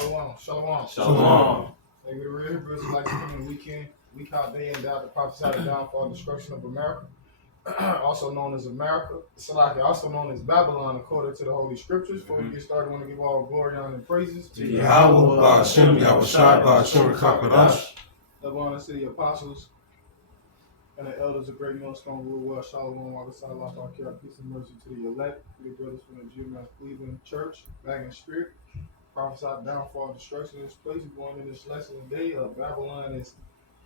Shalom, shalom. Shalom. Thank you, the real Hebrews like to come in the weekend, week out, day in, doubt, to prophesy the downfall and destruction of America, also known as America, Salaki, also known as Babylon, according to the Holy Scriptures. Before we get started, I want to give all glory, honor, and praises to Yahweh, Ba'ashem, Yahushua, Ba'ashem, Rekakwadash. Love honor to the apostles and the elders of Great Millstone rule well. Shalom, Wabasala, Bakir, peace and mercy to the elect, to the brothers from the GMS Cleveland Church, back in spirit. Prophesied downfall and destruction in this place. We're going in this lesson today. Babylon is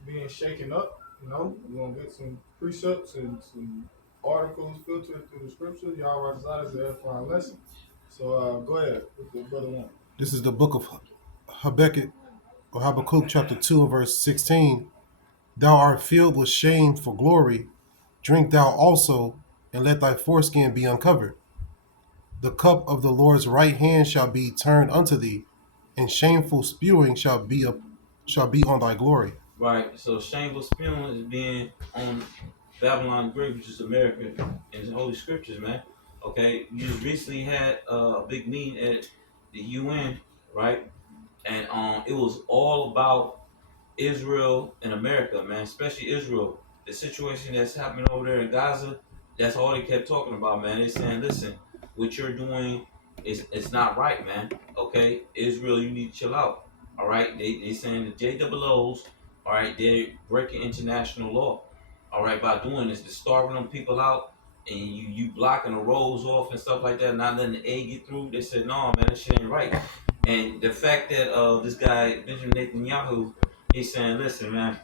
being shaken up. You know, we're going to get some precepts and some articles filtered through the scriptures. Y'all right is an edifying lesson. So go ahead with the brother one. This is the book of Habakkuk, or Habakkuk chapter 2 and verse 16. Thou art filled with shame for glory. Drink thou also, and let thy foreskin be uncovered. The cup of the Lord's right hand shall be turned unto thee, and shameful spewing shall be on thy glory. Right. So shameful spewing is being on Babylon Great, which is America, in the Holy Scriptures, man. Okay. You just recently had a big meeting at the UN, right? And it was all about Israel and America, man, especially Israel. The situation that's happening over there in Gaza, that's all they kept talking about, man. They saying, listen, what you're doing is it's not right, man. Okay, Israel, you need to chill out. All right, they saying the JWOs, all right, they're breaking international law. All right, by doing this, they're starving them people out, and you blocking the roads off and stuff like that, not letting the aid get through. They said, no, man, this shit ain't right. And the fact that this guy Benjamin Netanyahu, he's saying, listen, man,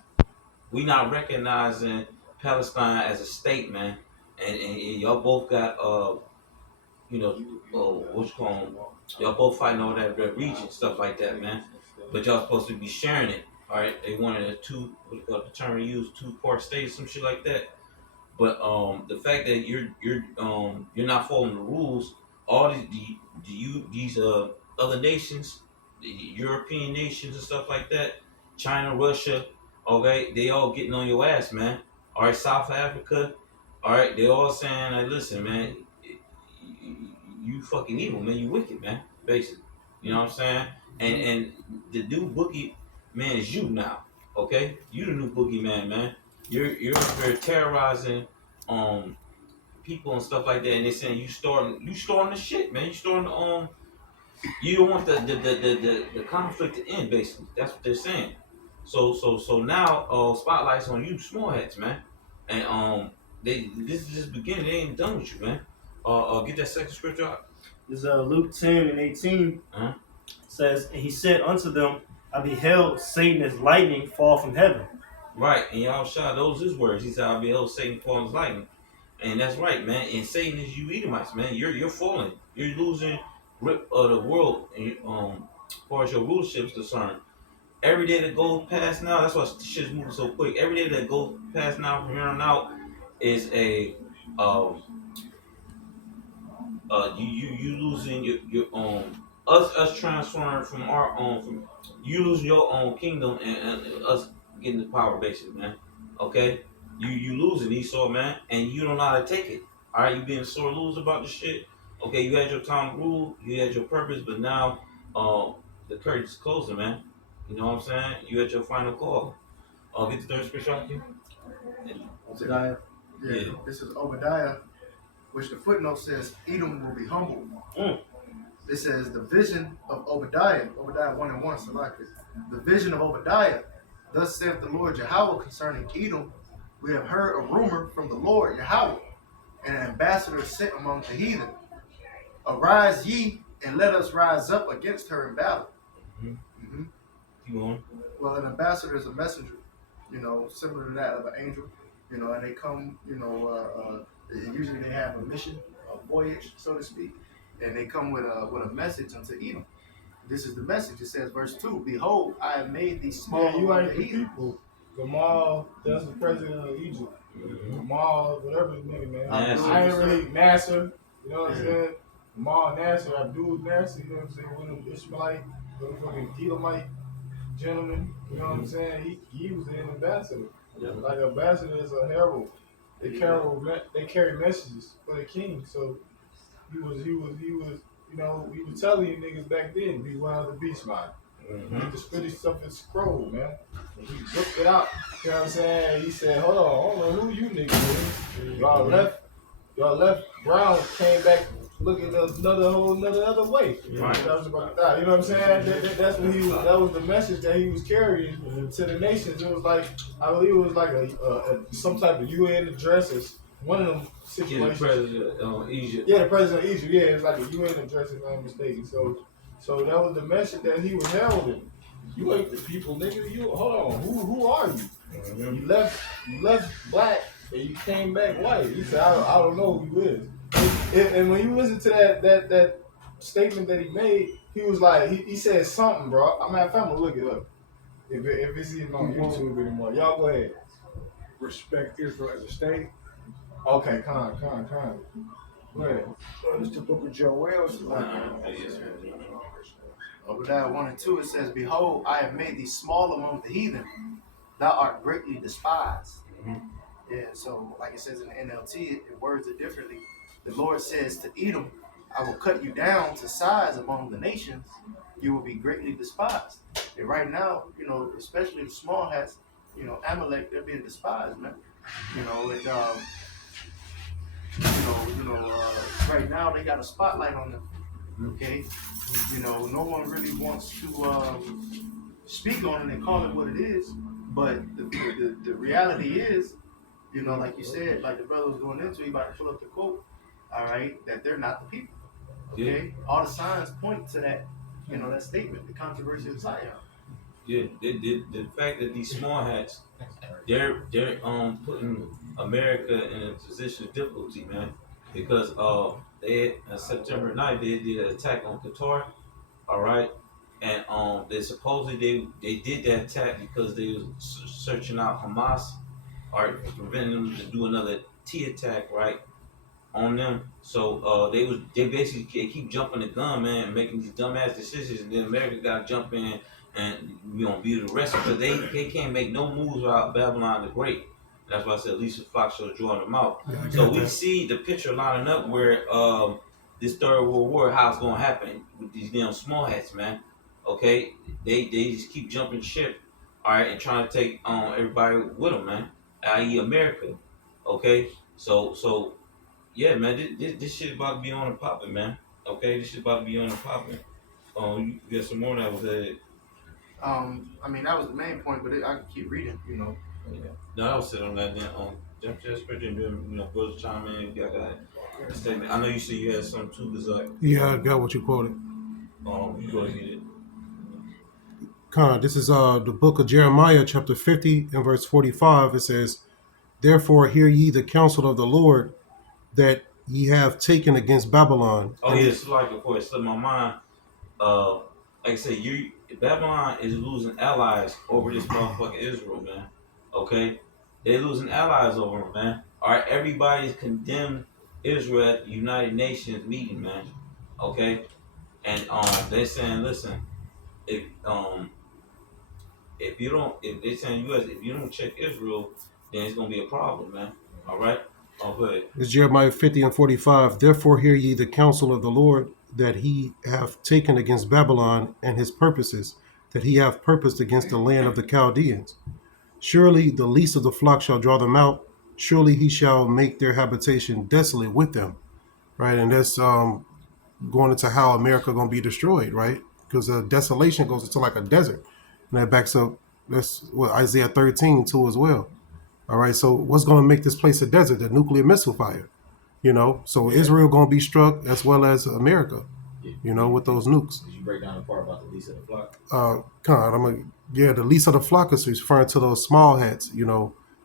we not recognizing Palestine as a state, man. And y'all both got, what you call them? Y'all both fighting over that region, stuff like that, man. But y'all supposed to be sharing it, all right? They wanted the term used, two-part state, some shit like that. But the fact that you're not following the rules, all these other nations, the European nations and stuff like that, China, Russia, okay, they all getting on your ass, man. All right, South Africa, all right, they all saying, like, listen, man, you fucking evil, man, you wicked, man, basically. You know what I'm saying? And the new boogie man is you now, okay? You the new boogeyman, man. You're terrorizing people and stuff like that, and they're saying you starting the shit, man. You don't want the conflict to end, basically. That's what they're saying. So now spotlight's on you, small hats, man. And this is just beginning. They ain't done with you, man. Get that second scripture out. This is Luke 10 and 18. Says, and he said unto them, I beheld Satan as lightning fall from heaven. Right, and y'all shot those his words. He said, I beheld Satan fall as lightning. And that's right, man. And Satan is you Edomites, man. You're falling. You're losing grip of the world as far as your rulership is concerned. Every day that goes past now, that's why shit's moving so quick. Every day that goes past now from here on out is a you losing your us transferring from our own, from you losing your own kingdom and us getting the power, basically, man. Okay, you losing Esau, man, and you don't know how to take it. All right, you being sore loser about the shit. Okay, you had your time to rule, you had your purpose, but now the curtain's closing, man. You know what I'm saying? You at your final call. I'll get the third scripture out here. Obadiah. Yeah, this is Obadiah, which the footnote says Edom will be humbled. It says the vision of Obadiah 1 and 1, selected. The vision of Obadiah, thus saith the Lord Yahweh concerning Edom, we have heard a rumor from the Lord Yahweh, and an ambassador sent among the heathen. Arise ye, and let us rise up against her in battle. Keep going. Well, an ambassador is a messenger, similar to that of an angel, and they come, usually they have a mission, a voyage, so to speak, and they come with a message unto Edom. This is the message. It says, verse 2, behold, I have made thee small among the heathen. People. Gamal, that's the president of Egypt. Gamal, whatever his nigga, man. I ain't really Nasser, you know what I'm saying? Gamal Nasser, Abdul Nasser, you know what I'm saying? One of them Ishmaelite, fucking Edomite gentleman, you know what I'm saying? He was an ambassador. Like an ambassador is a herald. They carry messages for the king. So he was you know, we were telling you niggas back then, be one of the beast man. Get the spitty stuff and scroll, man. He booked it out. You know what I'm saying? He said, hold on, I don't know who you niggas is. Y'all left Brown, came back looking another way. Right. That was about to die. You know what I'm saying? That's what that was the message that he was carrying to the nations. It was like, I believe it was like some type of UN address or one of them Yeah, situations. the president of Egypt. Yeah, the president of Egypt. Yeah, it was like a UN address, if I'm mistaken. So that was the message that he was heralding. You ain't the people, nigga. You hold on. Who are you? You left black and you came back white. He said, I don't know who you is. And when you listen to that statement that he made, he was like, he said something, bro. I'm gonna look it up. If it's even on YouTube anymore. Y'all go ahead. Respect Israel as a state. Okay, con. Go ahead. It's the book of Joel. Obadiah 1 and 2, it says, Behold, I have made thee small among the heathen. Thou art greatly despised. Yeah, so like it says in the NLT, it words it differently. The Lord says to Edom, I will cut you down to size among the nations. You will be greatly despised. And right now, you know, especially the small hats, you know, Amalek, they're being despised, man. You know, and right now they got a spotlight on them. Okay, you know, no one really wants to speak on it and call it what it is. But the reality is, you know, like you said, like the brother was going into, he about to pull up the quote. All right, that they're not the people. Okay, all the signs point to that. You know, that statement, the controversy of Zion. Yeah, the fact that these small hats, they're putting America in a position of difficulty, man, because they on September 9th they did an attack on Qatar, all right, and they supposedly they did that attack because they was searching out Hamas, all right, preventing them to do another T attack, right, on them. So they basically keep jumping the gun, man, and making these dumbass decisions, and then America got to jump in and be the rest because they can't make no moves without Babylon the Great. That's why I said Lisa Fox was drawing them out. Yeah, So we see the picture lining up where this Third World War, how it's gonna happen with these damn small hats, man. Okay, they just keep jumping ship, all right, and trying to take everybody with them, man. I.e. America. Okay, so yeah, man, this shit about to be on and popping, man. Okay, this shit about to be on and popping. You get some more that was it. I mean, that was the main point, but I can keep reading, you know. Yeah. No, I was sitting on that then. Just pretty, brothers chime in. You got a statement. I know you said you had something too, because Yeah, I got what you quoted. you go ahead it. Con, this is the book of Jeremiah, chapter 50 and verse 45. It says, Therefore hear ye the counsel of the Lord that ye have taken against Babylon. Oh, yeah, it's like, before it slipped my mind. Like I said, Babylon is losing allies over this motherfucking Israel, man. Okay? They're losing allies over them, man. All right, everybody's condemned Israel at the United Nations meeting, man. Okay? And they're saying, listen, if they're saying US, if you don't check Israel, then it's gonna be a problem, man. All right? Go ahead. It's Jeremiah 50 and 45. Therefore hear ye the counsel of the Lord that he hath taken against Babylon and his purposes, that he hath purposed against the land of the Chaldeans. Surely the least of the flock shall draw them out. Surely he shall make their habitation desolate with them. Right, and that's going into how America going to be destroyed, right? Because desolation goes into like a desert. And that backs up, that's what Isaiah 13 too as well. All right, so what's going to make this place a desert? The nuclear missile fire. So Israel going to be struck as well as America, with those nukes. Did you break down the part about the least of the flock? The least of the flock is referring to those small hats,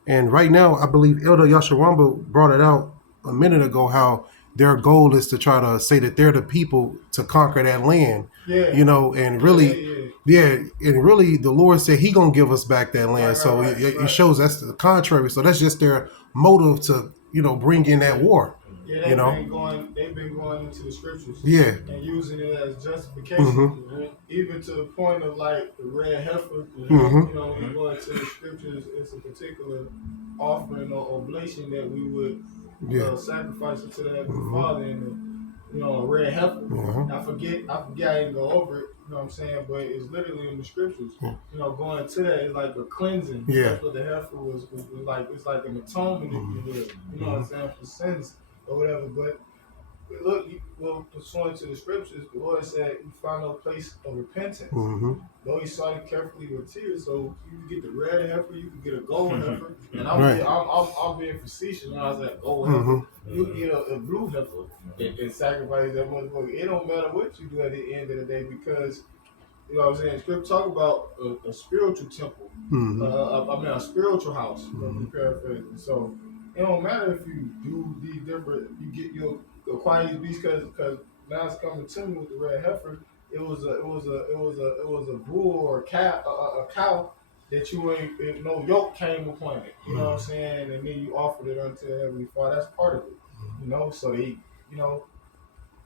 And right now, I believe Elder Yasharamba brought it out a minute ago, how their goal is to try to say that they're the people to conquer that land, and really, and really the Lord said he going to give us back that land. It shows that's the contrary. So that's just their motive to, bring in that war. Yeah, they've been going into the scriptures, and using it as justification, even to the point of like the red heifer. Going to the scriptures, it's a particular offering or oblation that we would sacrifice it to the Heavenly Father, and a red heifer. Mhm. I forget I didn't go over it, you know what I'm saying? But it's literally in the scriptures. Yeah. Going to that is like a cleansing. Yeah. That's what the heifer was like. It's like an atonement, if you will. You know what I'm saying, for sins or whatever. But look, pursuant to the scriptures, the Lord said, "You find no place of repentance." Mm-hmm. Though He sought it carefully with tears, so you can get the red heifer, you can get a golden heifer, and Right. I'm being facetious when I was like, "Oh, heifer." Mm-hmm. You get a blue heifer and sacrifice that motherfucker. It don't matter what you do at the end of the day, because you know what I'm saying. Script talk about a spiritual temple. Mm-hmm. A spiritual house. Paraphrasing. So it don't matter if you do these different. You acquire these beasts because now it's coming to me with the red heifer. It was a bull or a cow that you ain't no yoke came upon it. You know what I'm saying? And then you offered it unto the Heavenly Father. That's part of it. So they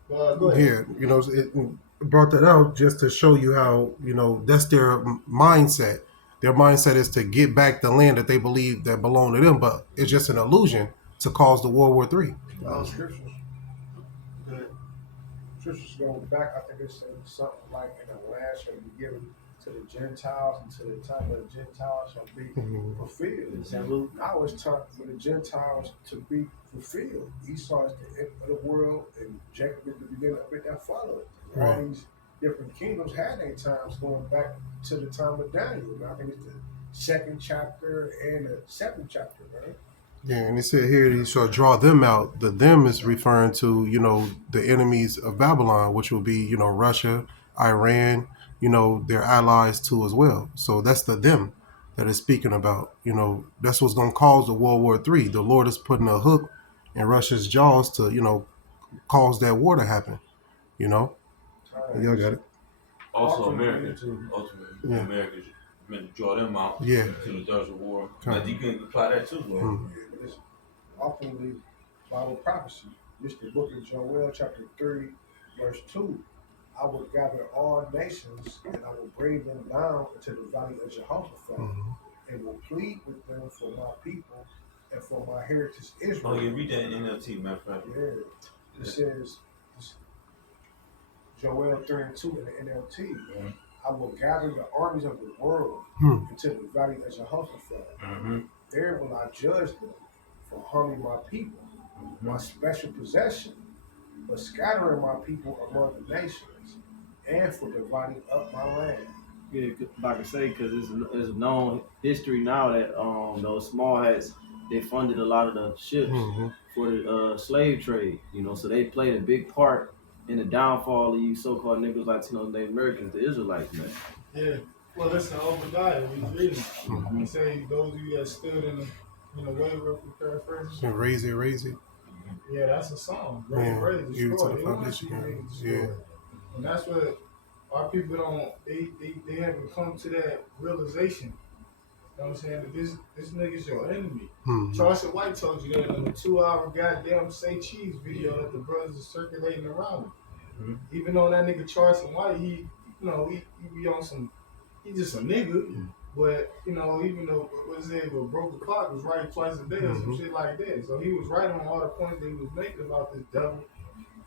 go ahead. Yeah, it brought that out just to show you how, that's their mindset. Their mindset is to get back the land that they believe that belong to them, but it's just an illusion to cause the World War III. Scriptures. Scriptures going back, I think it's something like, in the land shall be given to the Gentiles until the time of the Gentiles shall be fulfilled. Now it's time for the Gentiles to be fulfilled. Esau is the end of the world, and Jacob is the beginning of it that followed. Right. All these different kingdoms had their times going back to the time of Daniel. I think it's the 2nd chapter and the 7th chapter, right? Yeah, and it said here he shall draw them out. The them is referring to, the enemies of Babylon, which will be, Russia, Iran, their allies too as well. So that's the them that is speaking about. That's what's going to cause the World War III. The Lord is putting a hook in Russia's jaws to, cause that war to happen. Y'all got it. Also, America too. Ultimately, Yeah. America meant to draw them out. Yeah. To the Third World War. Okay. But you can apply that too, bro. It's ultimately Bible prophecy. It's the book of Joel, chapter 3, verse 2. I will gather all nations and I will bring them down into the valley of Jehoshaphat and will plead with them for my people and for my heritage Israel. Oh, you read that in NLT, matter of fact. Yeah. It says, Joel 3 and 2 in the NLT. I will gather the armies of the world into the valley of Jehoshaphat. There will I judge them for harming my people, my special possession, but scattering my people among the nations, and for dividing up my land. Yeah, like I say, because it's known history now that those small hats, they funded a lot of the ships for the slave trade. So they played a big part in the downfall of you so-called niggas, Latinos, Native Americans, the Israelites, man. Yeah. Well, listen, Obadiah, we reading. He say those of you that stood in the way of paraphrasing. Raise it. Yeah, that's a song. Yeah. Raise, Give it to destroy. the They want foundation, you to yeah. destroy. Yeah. And that's what our people don't. They haven't come to that realization. You know what I'm saying? That this nigga's your enemy. Charleston White told you that in the 2-hour goddamn Say Cheese video that the brothers are circulating around him. Even though that nigga Charleston White, he be on some. He's just a nigga. But, even though, broke the clock was right twice a day or some shit like that. So he was right on all the points that he was making about this devil.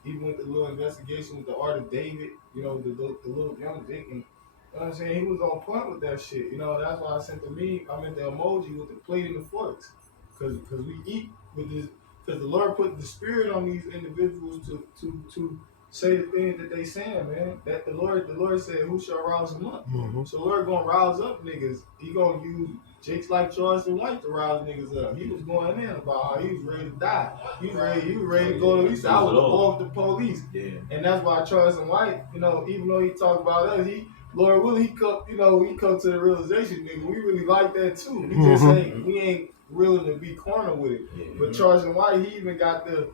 Even with the little investigation with the art of David, the little young dick. And, you know what I'm saying? He was on point with that shit. That's why I sent the meme. I meant the emoji with the plate and the forks. Because we eat with this. Because the Lord put the spirit on these individuals to say the things that they saying, man. That the Lord said, who shall rouse them up? So the Lord gonna rouse up niggas. He gonna use jakes like Charleston White to rouse niggas up. He was going in about how he was ready to die. He was ready to go to. He said, I would go with the police. Yeah. And that's why Charleston White, even though he talked about us, Lord willing, he come to the realization, nigga, we really like that too. We just ain't willing to be corner with it. Yeah. But Charleston White, he even got the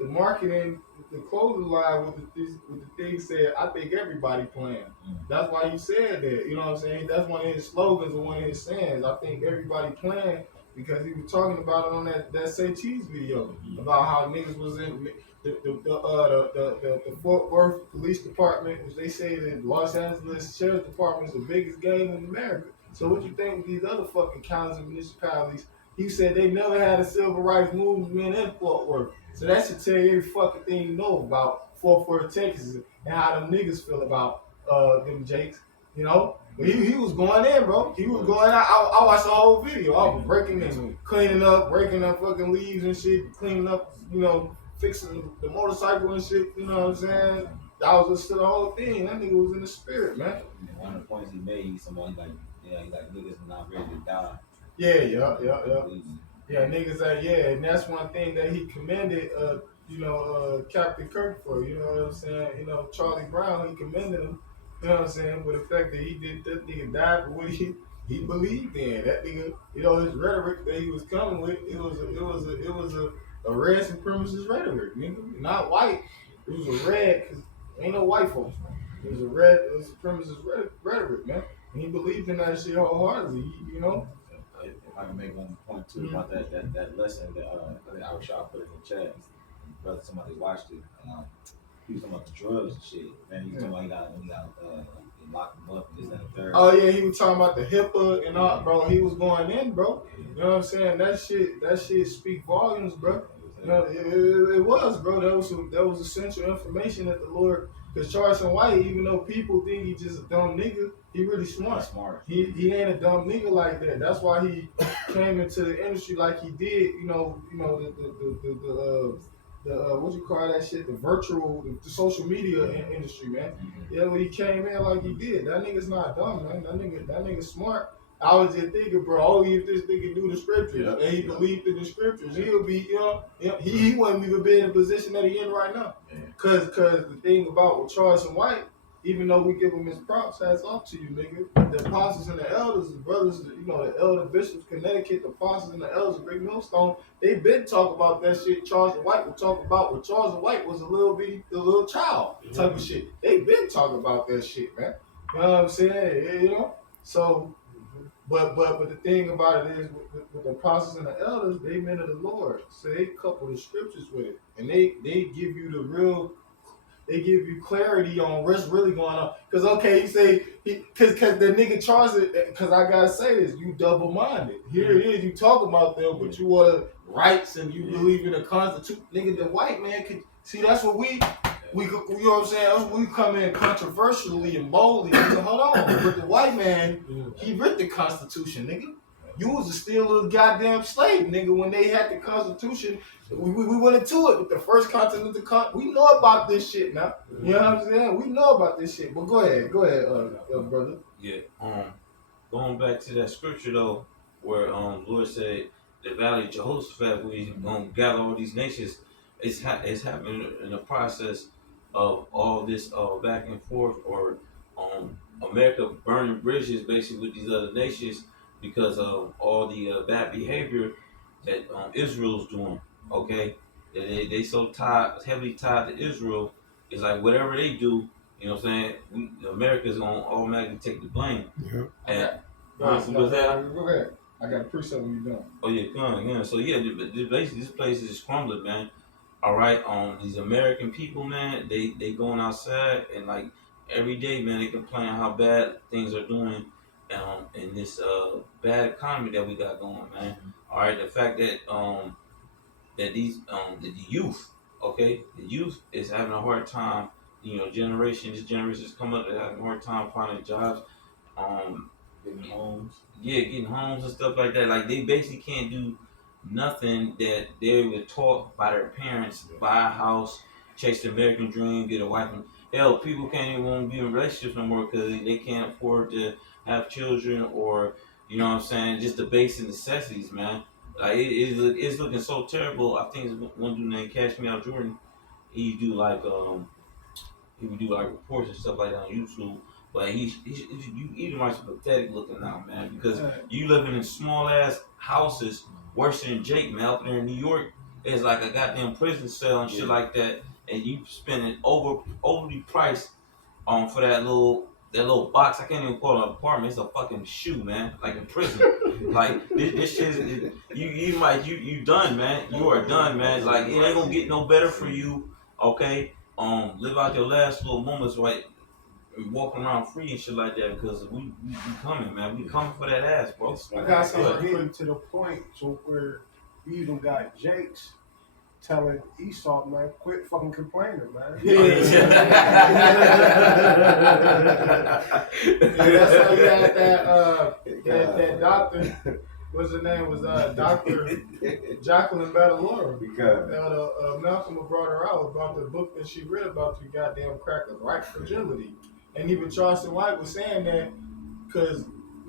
marketing, the clothing line with the thing said, I think everybody playing. That's why he said that. You know what I'm saying? That's one of his slogans and one of his sayings. I think everybody playing, because he was talking about it on that Say Cheese video about how niggas was in the Fort Worth Police Department, which they say the Los Angeles Sheriff's Department is the biggest game in America. So what you think with these other fucking counties and municipalities? He said they never had a civil rights movement in Fort Worth. So that should tell you every fucking thing you know about Fort Worth, Texas, and how them niggas feel about them Jakes, you know. But he was going in, bro. He was going out. I watched the whole video. I was breaking and breaking up fucking leaves and shit, cleaning up, you know, fixing the motorcycle and shit. You know what I'm saying? I was listening to the whole thing. That nigga was in the spirit, man. One of the points he made, he's like, yeah, he's like, niggas are not ready to die. Yeah, niggas like, yeah, and that's one thing that he commended, Captain Kirk for, you know what I'm saying? You know, Charlie Brown, he commended him, you know what I'm saying, for the fact that he did that nigga died for what he believed in. That nigga, you know, his rhetoric that he was coming with, it was a red supremacist rhetoric, nigga, not white. It was a red, cause ain't no white folks. It was a red supremacist rhetoric, man. And he believed in that shit wholeheartedly, you know. If I can make one point too about that lesson that I think Arshad put in the chat. Brother, somebody watched it. He was talking about the drugs and shit. Man, he was talking about he got locked him up and this and the third. Oh yeah, he was talking about the HIPAA and all, bro. He was going in, bro. You know what I'm saying? That shit speak volumes, bro. You know, it was, bro. That was essential information that the Lord. Because Charleston White, even though people think he just a dumb nigga, he really smart. He ain't a dumb nigga like that. That's why he came into the industry like he did. You know the what you call that shit? The social media industry, man. Yeah, when he came in like he did, that nigga's not dumb, man. That nigga's smart. I was just thinking, bro, if this nigga do the scriptures and he believed in the scriptures, he'll be, he wouldn't even be in the position that he in right now. Cause the thing about with Charleston White, even though we give him his props, hats off to you, nigga. The apostles and the elders, the brothers, the elder bishops, Connecticut, the apostles and the elders of Great Millstone, they been talking about that shit. Charleston White would talk about when Charleston White was a little child type of shit. They been talking about that shit, man. You know what I'm saying? You know, so. But the thing about it is with the apostles and the elders, they men of the Lord. So they couple the scriptures with it. And they give you they give you clarity on what's really going on. Cause okay, you say cause the nigga Charles, cause I gotta say this, you double minded. Here it is, you talk about them, but you want rights and you believe in the Constitution. Nigga, the white man could see that's what we you know what I'm saying? We come in controversially and boldly. Nigga, hold on. But the white man, he wrote the Constitution, nigga. You was a still little goddamn slave, nigga, when they had the Constitution. We went into it with the first continental we know about this shit now. You know what I'm saying? We know about this shit. But go ahead, brother. Yeah. Going back to that scripture though, where Lord said the valley of Jehoshaphat, where he's gonna gather all these nations, it's happening in the process of all this back and forth, or America burning bridges basically with these other nations because of all the bad behavior that Israel's doing. Okay, they so heavily tied to Israel. It's like whatever they do, you know what I'm saying? America's gonna automatically take the blame. Yeah. And Go ahead. I got a precept when you're done. Oh yeah, come on. So yeah, basically this place is crumbling, man. All right, these American people, man, they going outside and like every day, man, they complain how bad things are doing, in this bad economy that we got going, man. All right, the fact that that these the youth, okay, the youth is having a hard time. You know, this generation is coming up, they're having a hard time finding jobs, Getting homes. Yeah, getting homes and stuff like that. Like they basically can't do nothing that they were taught by their parents. Buy a house, chase the American dream, get a wife. And hell, people can't even want to be in relationships no more because they can't afford to have children, or you know what I'm saying, just the basic necessities, man. Like it's looking so terrible. I think it's one dude named Cash Me Out Jordan. He would do like reports and stuff like that on YouTube. But you Edomites are pathetic looking now, man, because you living in small ass houses, worse than Jake, man. Up there in New York, it's like a goddamn prison cell and shit like that, and you spending overly priced for that little box. I can't even call it an apartment. It's a fucking shoe, man. Like in prison. Like this shit is you done, man. You are done, man. Like it ain't gonna get no better for you. Okay, live out your last little moments right. Walking around free and shit like that because we coming, man. We coming for that ass, bro. I got something getting to the point so where you even got Jakes telling Esau, man, quit fucking complaining, man. That's why you had that doctor. What's her name? Was Dr. Jacqueline Badalora. Because Malcolm brought her out about the book that she read about the goddamn crackers, right? Fragility. And even Charleston White was saying that because,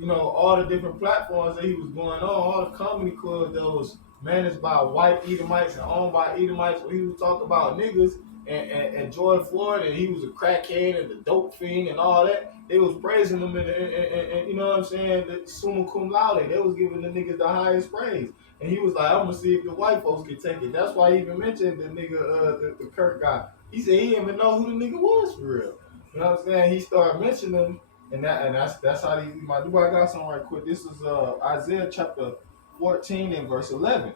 all the different platforms that he was going on, all the comedy clubs that was managed by white Edomites and owned by Edomites, when he was talking about niggas and George Floyd, and he was a crackhead and the dope fiend and all that, they was praising him and you know what I'm saying, the summa cum laude. They was giving the niggas the highest praise. And he was like, I'm gonna see if the white folks can take it. That's why he even mentioned the nigga, the Kirk guy. He said he didn't even know who the nigga was for real. You know what I'm saying? He started mentioning them, and that's how he my dude. I got something right quick. This is Isaiah chapter 14 and verse 11.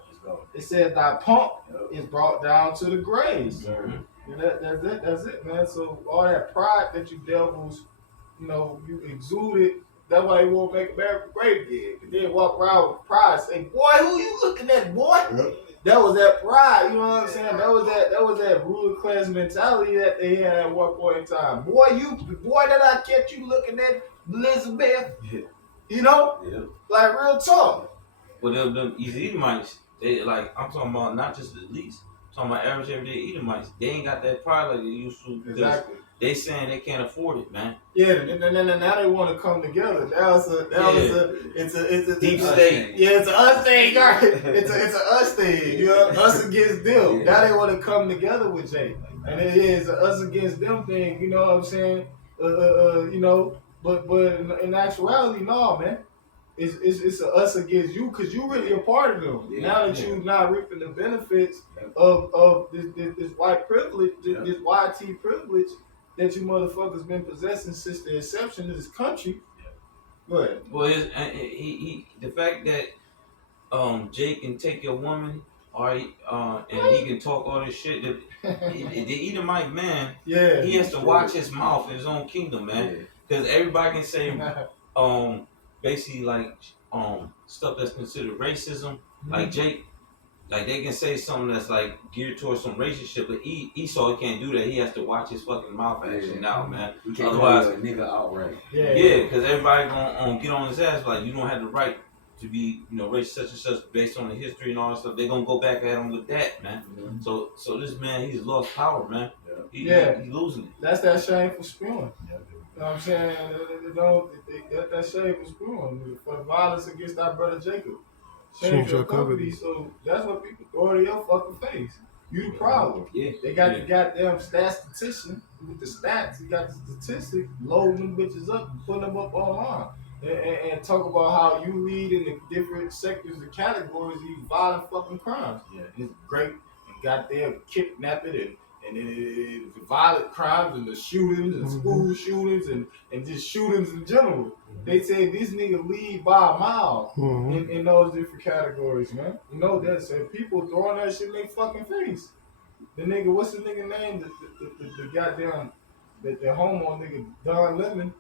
It says, "Thy pomp is brought down to the grave." That's it, man. So all that pride that you devils, you exuded. That's why he won't make America great again. And then walk around with pride, say, "Boy, who you looking at, boy?" That was that pride, you know what I'm saying? That was that ruler class mentality that they had at one point in time. Boy, did I catch you looking at Elizabeth? Yeah. Like real talk. But them Edomites, they like, I'm talking about not just the elites, I'm talking about average everyday Edomites. They ain't got that pride like they used to. Exactly. They saying they can't afford it, man. Yeah, now they want to come together. It's a deep state. Yeah, it's an us thing, right? It's an us thing. Us against them. Yeah. Now they want to come together with Jay, and it is an us against them thing. You know what I'm saying? But in actuality, no, man. It's a us against you because you really a part of them. Yeah, now that you're not reaping the benefits of this white privilege, this YT privilege that you motherfuckers been possessing since the inception of this country. Go ahead. Well, the fact that Jay can take your woman, and he can talk all this shit. The Edomite man, he has to watch his mouth in his own kingdom, man, because everybody can say basically like stuff that's considered racism, like Jake. Like they can say something that's like geared towards some racist shit, but Esau can't do that. He has to watch his fucking mouth action now, man. You can't Otherwise, call a nigga outright. Yeah, because everybody gonna get on his ass like you don't have the right to be, racist such and such based on the history and all that stuff. They gonna go back at him with that, man. Mm-hmm. So this man, he's lost power, man. He's losing it. That's that shameful spewing. You know what I'm saying? That shameful spewing for the violence against our brother Jacob. Change your company, so that's what people throw in your fucking face. You the problem. Yeah. They got the goddamn statistician with the stats. He got the statistics, loading them bitches up and putting them up online. And talk about how you lead in the different sectors and categories of these violent fucking crimes. Yeah. It's great and goddamn kidnapping and violent crimes and the shootings and school shootings and just shootings in general. They say this nigga lead by a mile in those different categories, man. You know that said people throwing that shit in their fucking face. The nigga, what's the nigga name? The goddamn the homo nigga Don Lemon.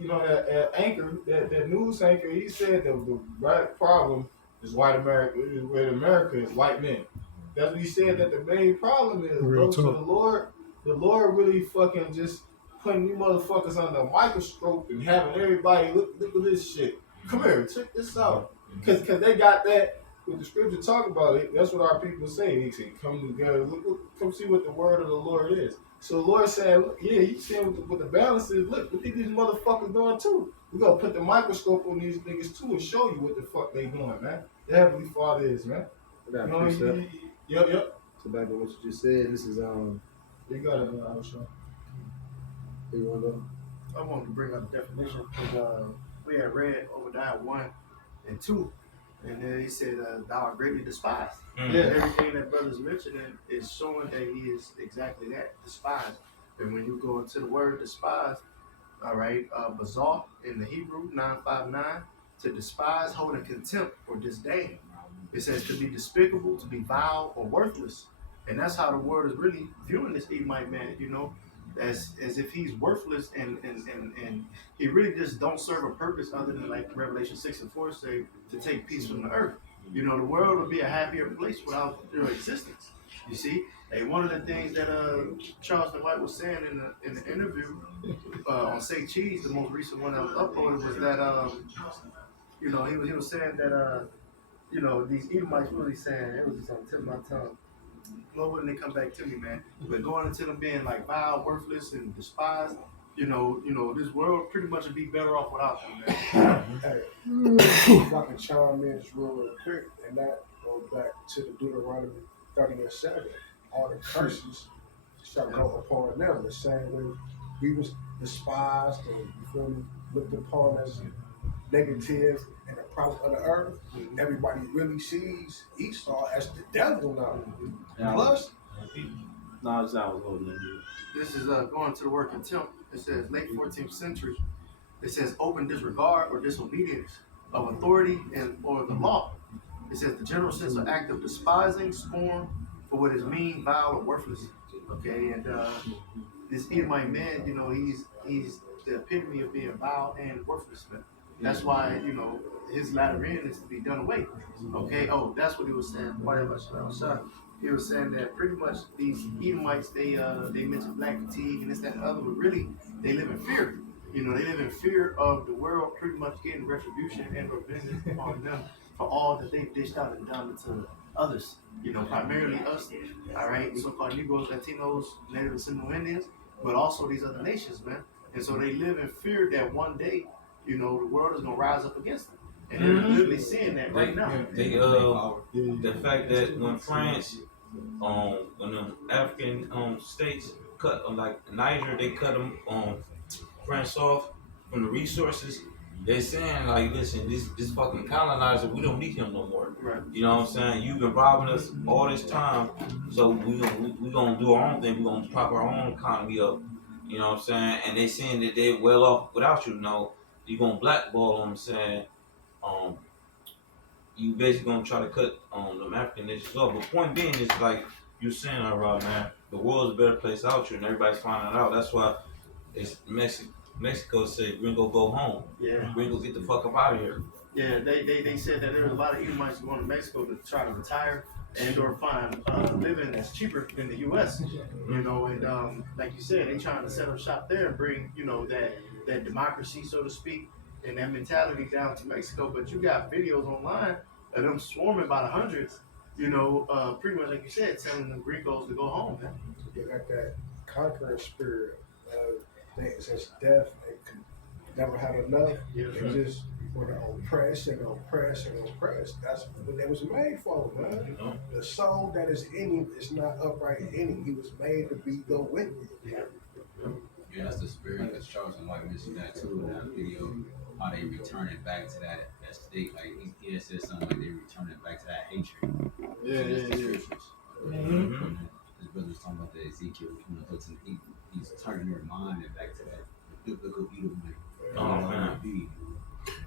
You know that anchor, that news anchor. He said the right problem is white America. Where America is white men. That's what he said. That the main problem is, bro. So the Lord really fucking just putting you motherfuckers under a microscope and having everybody look at this shit. Come here, check this out. Cause they got that with the scripture talk about it. That's what our people say. They say, come together, come see what the word of the Lord is. So the Lord said, look, you see what the balance is. Look at these motherfuckers doing too. We gotta put the microscope on these niggas too and show you what the fuck they doing, man. The Heavenly Father is, man. Yep. So back to what you just said, this is You got it, I was sure. I wanted to bring up the definition because we had read Obadiah 1 and 2, and then he said, "Thou art greatly despised." Yeah. Everything that brother's mentioning is showing that he is exactly that, despised. And when you go into the word despised, all right, bazar in the Hebrew 959, to despise, hold in contempt or disdain. It says to be despicable, to be vile or worthless. And that's how the word is really viewing this Edomite man, as if he's worthless and he really just don't serve a purpose other than, like Revelation 6 and 4 say, to take peace from the earth. The world would be a happier place without their existence. You see, hey, one of the things that Charleston White was saying in the interview on Say Cheese, the most recent one that was uploaded, was that you know, he was saying that you know, these Edomites really saying, it was just on the tip of my tongue. Lord, when they come back to me, man, but going into them being like vile, worthless, and despised, you know, this world pretty much would be better off without them, man. Hey, if I can chime in just real quick, and that goes back to the Deuteronomy 30:7. All the curses shall go upon them. The same way we was despised and you feel me, looked upon as negative and the problem of the earth. Everybody really sees Esau as the devil now. Yeah. Plus, No, it's not holding it. This is going to the word contempt. It says late 14th century. It says open disregard or disobedience of authority and or the law. It says the general sense or act of despising, scorn for what is mean, vile, or worthless. Okay, and this Edomite man, you know, he's the epitome of being vile and worthless, man. That's why, you know, his latter end is to be done away. Okay, oh, that's what he was saying. He was saying that pretty much these Edomites, they mentioned black fatigue and this, that, and the other, but really they live in fear. You know, they live in fear of the world pretty much getting retribution and revenge upon them for all that they've dished out and done to others. You know, primarily us, all right, so-called Negroes, Latinos, Native and Seminole Indians, but also these other nations, man. And so they live in fear that one day, you know, the world is gonna rise up against them. And they're literally seeing that right now. The fact that when France, when the African states cut, like Niger, they cut them France off from the resources. They saying like, listen, this fucking colonizer, we don't need him no more. Right. You know what I'm saying? You've been robbing us all this time, so we gonna do our own thing. We gonna prop our own economy up. You know what I'm saying? And they saying that they're well off without you. No, you gonna blackball them, saying, you basically gonna try to cut the African nations off. But point being is like you saying, Rod, man, the world's a better place out here, and everybody's finding out. That's why it's Mexico said, "Gringo, go home." Yeah. Gringo, get the fuck up out of here. Yeah, they said that there was a lot of Edomites going to Mexico to try to retire and or find living that's cheaper than the U.S. You know, and like you said, they trying to set up shop there and bring, you know, that democracy, so to speak, and that mentality down to Mexico. But you got videos online of them swarming by the hundreds, you know, pretty much like you said, telling the Gringos to go home, man. they got that conquering spirit. Since death, they could never had enough. Yeah, They just want to oppress and oppress and oppress. That's what they was made for, man. The soul that is in him is not upright in him. He was made to be the wicked. Yeah, that's the spirit. Because Charles and White mentioned that too in that video. How they return it back to that state. Like he had said something like they return it back to that hatred. Yeah. His brother was talking about the Ezekiel. He's turning their mind back to that biblical Edomite.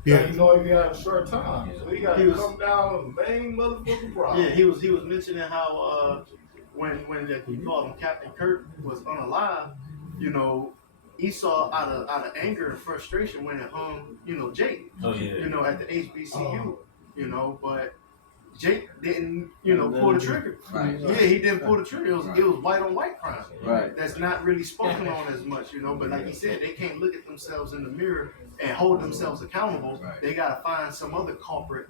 Yeah, you know, he got a short time, Yeah. so he got to come down on the main motherfucking problem. Yeah, he was mentioning how when he called him Captain Kirk was unalive, you know, Esau out of anger and frustration went and hung, you know, Jake, Oh yeah. you know, at the HBCU, you know, but Jake didn't, you know, pull the trigger. Right. Yeah, he didn't pull the trigger. It was white on white crime. Right. That's not really spoken on as much, you know. But like he said, they can't look at themselves in the mirror and hold themselves accountable. Right. They gotta find some other culprit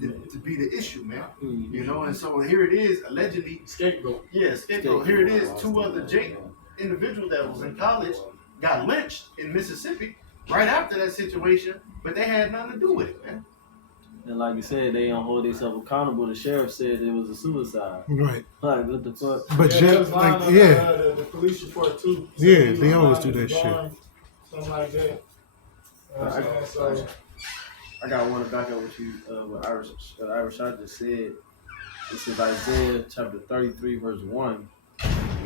to be the issue, man. You know. And so here it is, allegedly Scapegoat. yeah, scapegoat. Here it is, two other Jake individuals that was in college got lynched in Mississippi right after that situation, but they had nothing to do with it, man. And like you said, they don't hold themselves accountable. The sheriff said it was a suicide. Right. Like, what the fuck? But Yeah, Jack, there's line like, on yeah, the police report too. Yeah, Saying he they was always lying do in that the barn, something like that. You know what I'm saying? So, I got one to back up what you, what Irish I just said. This is Isaiah chapter 33, verse 1.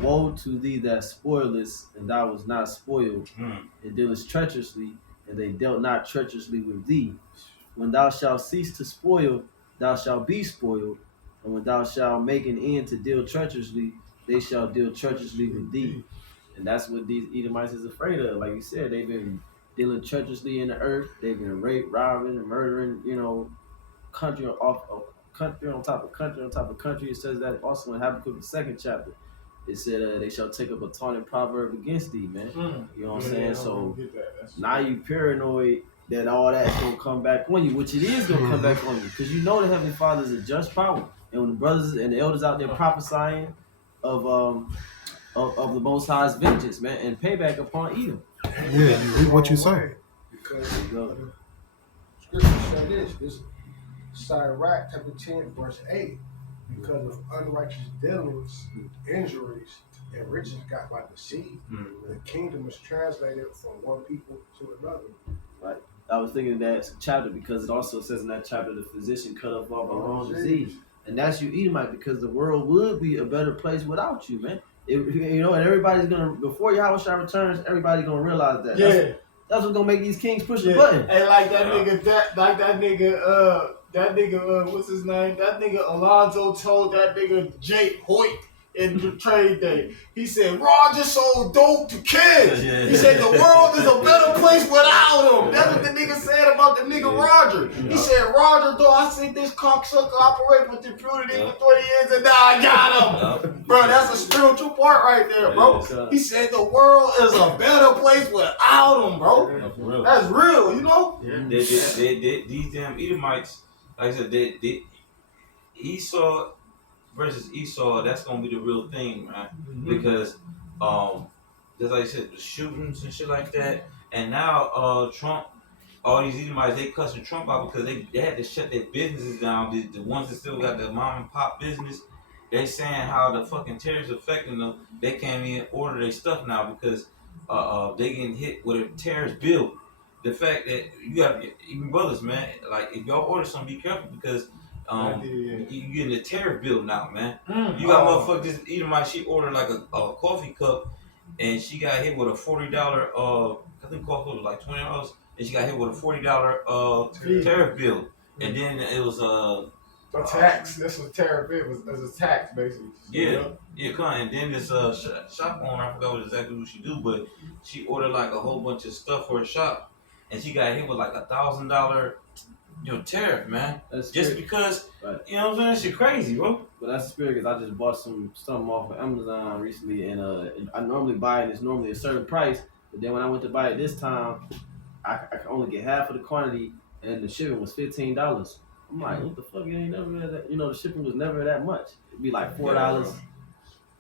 Woe to thee that spoilest, and thou was not spoiled, and dealest treacherously, and they dealt not treacherously with thee. When thou shalt cease to spoil, thou shalt be spoiled, and when thou shalt make an end to deal treacherously, they shall deal treacherously with thee. And that's what these Edomites is afraid of. Like you said, they've been dealing treacherously in the earth. They've been raping, robbing, and murdering, you know, country on top of country on top of country. It says that also in Habakkuk the 2nd chapter. It said they shall take up a taunting proverb against thee, man. You know what I'm saying? So now you paranoid that all that's gonna come back on you, which it is gonna come back on you, because you know the Heavenly Father is a just power, and when the brothers and the elders out there prophesying of the Most High's vengeance, man, and payback upon Edom. Yeah, you reap what you sow. Because scripture say this Sirach chapter 10, verse 8, because of unrighteous dealings, injuries, and riches got by deceit, the kingdom is translated from one people to another. Right. I was thinking that chapter because it also says in that chapter the physician cut off all our wrong disease. And that's you Edomite, because the world would be a better place without you, man. And everybody's gonna, before Yahweh returns, everybody's gonna realize that. Yeah. That's what's gonna make these kings push the button. And like that nigga, what's his name? That nigga Alonzo told that nigga Jake Hoyt in the trade day. He said, Roger sold dope to kids. He said the world is a better place without him. That's what the nigga said about the nigga Roger. He said, Roger, though, I seen this cocksucker operate with impunity for 20 years and now I got him. Bro, that's a spiritual part right there, bro. He said the world is a better place without him, bro. That's real, you know? These damn Edomites, like I said, Esau versus Esau, that's gonna be the real thing, right? Because just like I said, the shootings and shit like that, and now Trump, all these Edomites, they cussing Trump out because they had to shut their businesses down. The ones that still got the mom and pop business, they saying how the fucking tariffs affecting them. They can't even order their stuff now because they getting hit with a tariff bill. The fact that you got even brothers, man, like if y'all order something, be careful because you getting a tariff bill now, man. You got motherfuckers, this Edomite, she ordered like a coffee cup and she got hit with a $40, I think coffee was like $20, and she got hit with a $40 tariff bill. And then it was a tax. This was a tariff. It was a tax, basically. And then this shop owner, I forgot exactly what she do, but she ordered like a whole bunch of stuff for her shop, and she got hit with like $1,000, tariff, man. That's just crazy. Because, you know what I'm saying? Shit crazy, bro. But that's the spirit, because I just bought something off of Amazon recently, and I normally buy it. It's normally a certain price, but then when I went to buy it this time, I could only get half of the quantity, and the shipping was $15. I'm like, what the fuck? It ain't never that. The shipping was never that much. It'd be like $4.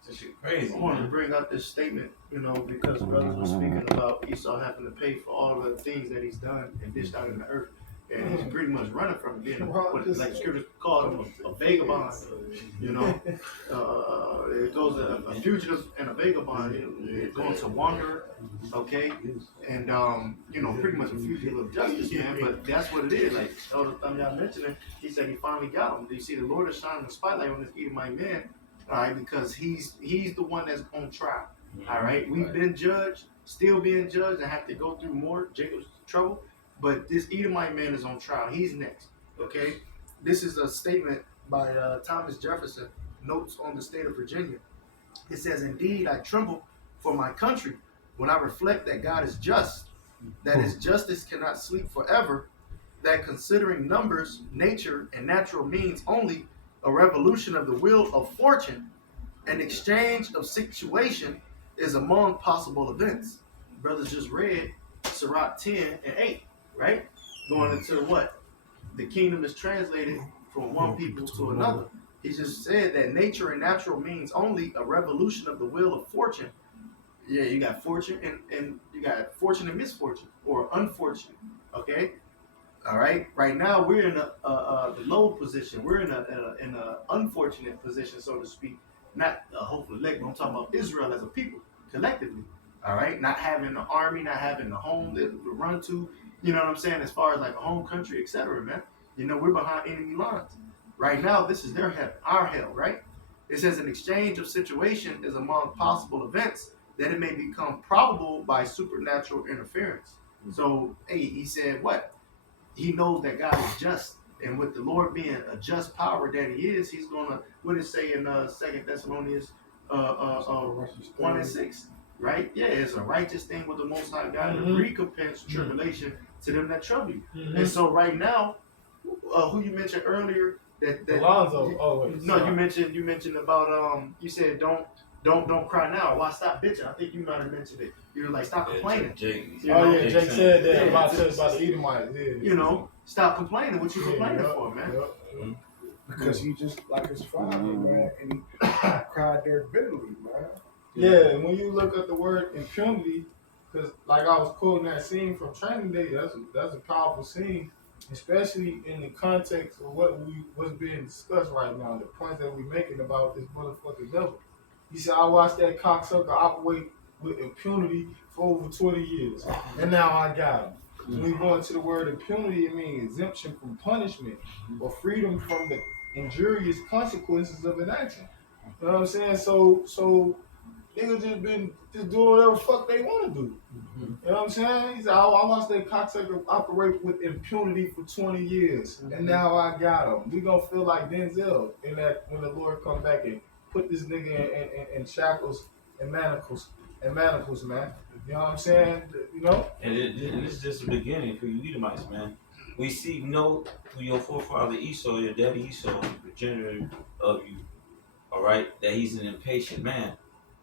This shit crazy. I wanted to bring up this statement, because brothers were speaking about Esau having to pay for all the things that he's done and dished out in the earth. And he's pretty much running from being what like scripture called him a vagabond. It goes a fugitive and a vagabond, going to wander, okay, and pretty much a fugitive of justice, man. But that's what it is. Like Elder Thumyah mentioned it, he said he finally got him. You see, the Lord is shining the spotlight on this Edomite man, all right, because he's the one that's on trial. All right, we've been judged, still being judged, and have to go through more Jacob's trouble. But this Edomite man is on trial. He's next. Okay? This is a statement by Thomas Jefferson, Notes on the State of Virginia. It says, Indeed, I tremble for my country when I reflect that God is just, that his justice cannot sleep forever, that considering numbers, nature, and natural means only, a revolution of the wheel of fortune, an exchange of situation is among possible events. Brothers just read Sirach 10 and 8. Right? Going into what? The kingdom is translated from one people to another. He just said that nature and natural means only a revolution of the wheel of fortune. Yeah, you got fortune and you got fortune and misfortune, or unfortunate. Okay? All right? Right now, we're in a low position. We're in a unfortunate position, so to speak. Not hopefully elect, but I'm talking about Israel as a people, collectively. All right? Not having the army, not having the home to run to. You know what I'm saying? As far as like a home country, etc., man. We're behind enemy lines. Right now, this is their hell, our hell, right? It says an exchange of situation is among possible events that it may become probable by supernatural interference. So, he said what? He knows that God is just. And with the Lord being a just power that he is, he's going to, what did it say in 2 Thessalonians 1 and 6? Right? Yeah, it's a righteous thing with the Most High God to recompense tribulation to them that trouble you. And so right now, who you mentioned earlier, that Alonzo. Oh wait. No, sorry. you mentioned about you said don't cry now. Why stop bitching? I think you might have mentioned it. You were like stop complaining. Jake. You know? Oh yeah, Jake said that Yeah. about the Edomites. Yeah. You know, stop complaining. What you complaining yeah, for, man? yeah. Because he just like his father, man, and he cried there bitterly, man. Yeah, and when you look at the word impunity, because like I was quoting that scene from Training Day, that's a powerful scene, especially in the context of what's being discussed right now, the points that we're making about this motherfucking devil. He said, I watched that cocksucker operate with impunity for over 20 years, and now I got him. When we go into the word impunity, it means exemption from punishment or freedom from the injurious consequences of an action. You know what I'm saying? So niggas just been just doing whatever the fuck they want to do. You know what I'm saying? He said, I watched that cocksucker operate with impunity for 20 years, and now I got him. We gonna feel like Denzel in that when the Lord come back and put this nigga in shackles and manacles, man. You know what I'm saying? You know? And this is just the beginning for you Edomites, man. We see, through your forefather Esau, your daddy Esau, the progenitor of you, all right, that he's an impatient man,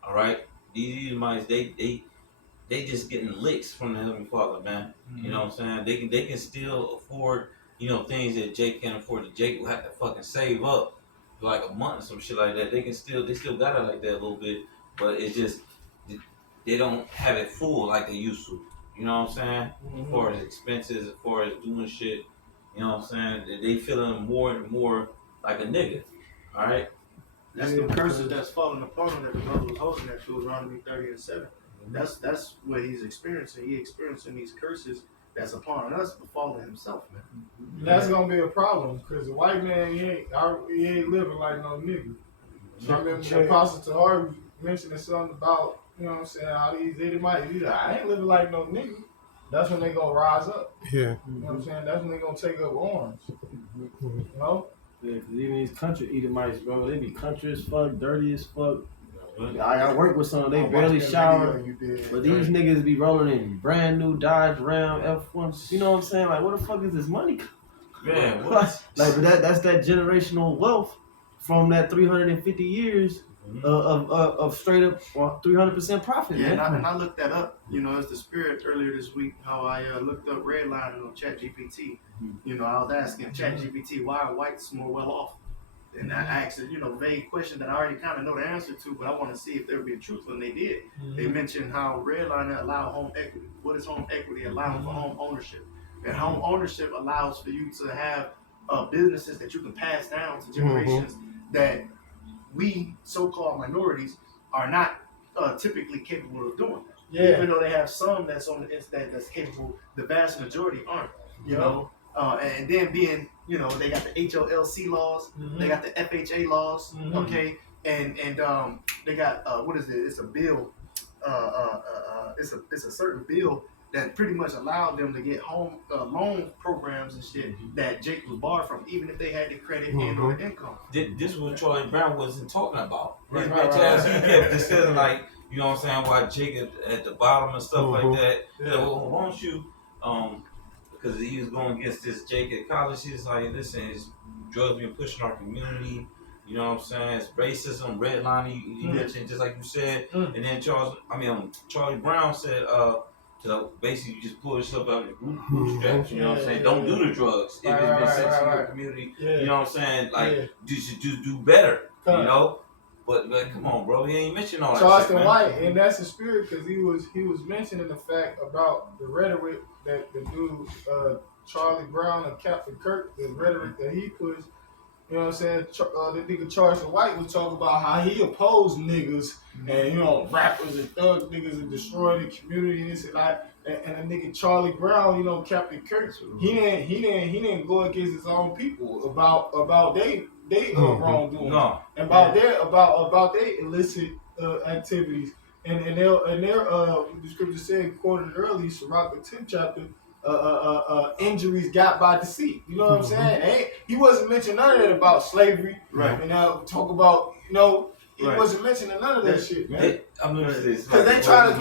all right. These Edomites, they just getting licks from the Heavenly Father, man. You know what I'm saying? They can still afford, things that Jake can't afford. That Jake will have to fucking save up for like a month or some shit like that. They still got it like that a little bit, but it's just they don't have it full like they used to. You know what I'm saying? As far as expenses, as far as doing shit, you know what I'm saying? They feeling more and more like a nigga. All right. That's the curses that's falling upon him that the brother was holding at Deuteronomy 30 and 7. That's what he's experiencing. He's experiencing these curses that's upon us, but falling himself, man. That's gonna be a problem because the white man he ain't living like no nigga. I remember the Apostle Tahari mentioning something about, you know what I'm saying, all these Edomites. He's like, I ain't living like no nigga. That's when they gonna rise up. Yeah. You know what I'm saying? That's when they gonna take up arms. You know? Yeah, because even these country Edomites, bro, they be country as fuck, dirty as fuck. I work with some, they barely shower. But these niggas be rolling in brand new Dodge Ram F1s. You know what I'm saying? Like, where the fuck is this money? Man, Like, but that's that generational wealth from that 350 years of straight up 300% profit. Yeah, man. and I looked that up. As the spirit earlier this week, how I looked up redlining on ChatGPT. I was asking ChatGPT, why are whites more well off? And I asked it, vague question that I already kind of know the answer to, but I want to see if there would be a truth. And they did. They mentioned how redlining allow home equity. What is home equity? Allowing for home ownership. And home ownership allows for you to have businesses that you can pass down to generations that we, so-called minorities, are not typically capable of doing. Yeah. Even though they have some that's that's capable, the vast majority aren't. And then being, they got the HOLC laws, they got the FHA laws, okay, and they got what is it? It's a bill, it's a certain bill that pretty much allowed them to get home loan programs and shit that Jake was barred from, even if they had the credit and or the income. This is what Charlie Brown wasn't talking about. His Right. bitch ass, he kept just saying like, you know what I'm saying, why Jake at the bottom and stuff like that. Yeah, well, why don't you, because he was going against this Jake at college, he's like, listen, it's drugs been pushing our community. You know what I'm saying? It's racism, redlining. You mentioned just like you said, and then Charlie Brown said, basically, you just pull yourself out of the bootstraps. You know what I'm saying? Don't do the drugs if it's been sent to your community. Yeah. You know what I'm saying? Like, you should just do better. You know? But come on, bro. He ain't mentioned all that Charleston shit, man. White, and that's the spirit because he was mentioning the fact about the rhetoric that the dude Charlie Brown and Captain Kirk, the rhetoric that he pushed. You know what I'm saying? The nigga Charleston White was talking about how he opposed niggas and rappers and thug niggas and destroying the community and this and that. And the nigga Charlie Brown, Captain Kirk, he didn't go against his own people about they wrongdoing. No. And about their illicit activities. And their the scripture said, quoted earlier, Sirach the 10th chapter, injuries got by deceit. You know what I'm saying? He wasn't mentioning none of that about slavery. Right. And talk about, he Right. wasn't mentioning none of that shit, man. I'm gonna say this. Cause they try to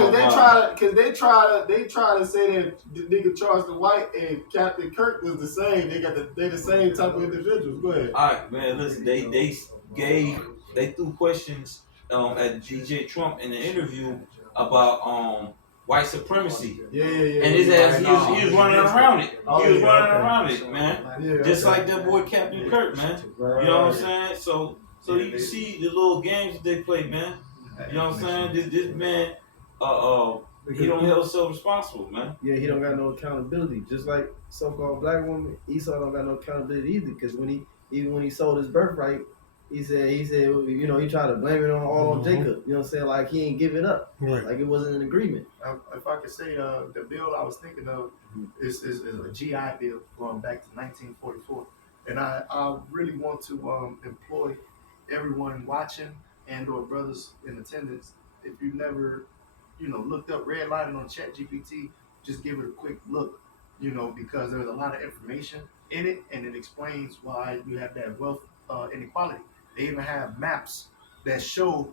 say that the nigga Charleston White and Captain Kirk was the same. They the same type of individuals. Go ahead. All right, man. Listen, they threw questions at DJ Trump in the interview about white supremacy, Yeah. and his ass he was running around it. He was running around it, man. Yeah, Just like that boy Captain Kirk, man. You know what I'm saying? So you see the little games that they play, man. You know what I'm saying? This man, he don't hold himself responsible, man. Yeah, he don't got no accountability. Just like so-called black woman, Esau don't got no accountability either. Because when he sold his birthright, he said, you know, he tried to blame it all on Jacob. You know what I'm saying? Like he ain't give it up. Right. Like it wasn't an agreement. If I could say, the bill I was thinking of is a GI bill going back to 1944, and I really want to employ everyone watching and or brothers in attendance. If you've never, looked up redlining on ChatGPT, just give it a quick look, because there's a lot of information in it, and it explains why you have that wealth inequality. They even have maps that show,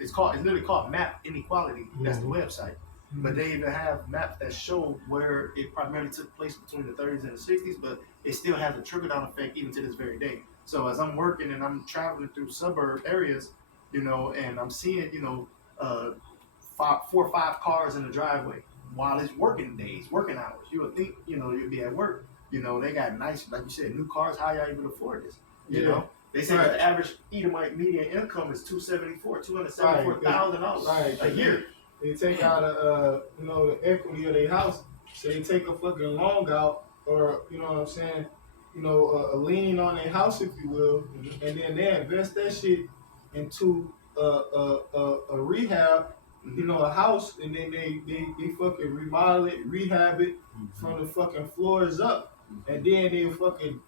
it's literally called Map Inequality. That's the website. But they even have maps that show where it primarily took place between the 30s and the 60s, but it still has a trickle-down effect even to this very day. So as I'm working and I'm traveling through suburb areas, and I'm seeing, 4 or 5 cars in the driveway while it's working days, working hours. You would think, you'd be at work. They got nice, like you said, new cars. How y'all even afford this? You know? They say the average Edomite median income is $274,000 a year. They take out the equity of their house, so they take a fucking loan out, or you know what I'm saying, a lien on their house, if you will, and then they invest that shit into a rehab, a house, and then they fucking remodel it, rehab it from the fucking floors up, and then they fucking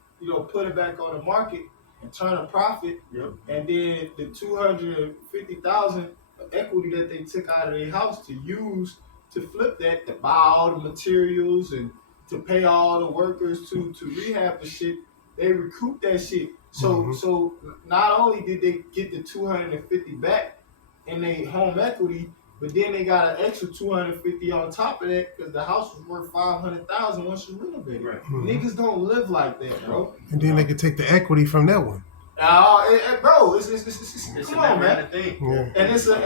put it back on the market and turn a profit, and then the $250,000 equity that they took out of their house to use to flip that, to buy all the materials and to pay all the workers to rehab the shit, they recoup that shit. So not only did they get the 250 back in their home equity, but then they got an extra 250 on top of that because the house was worth 500,000 once you renovate it. Right. Niggas don't live like that, bro. And then they can take the equity from that one. Bro, it's come on, man. Thing. Yeah. And it's a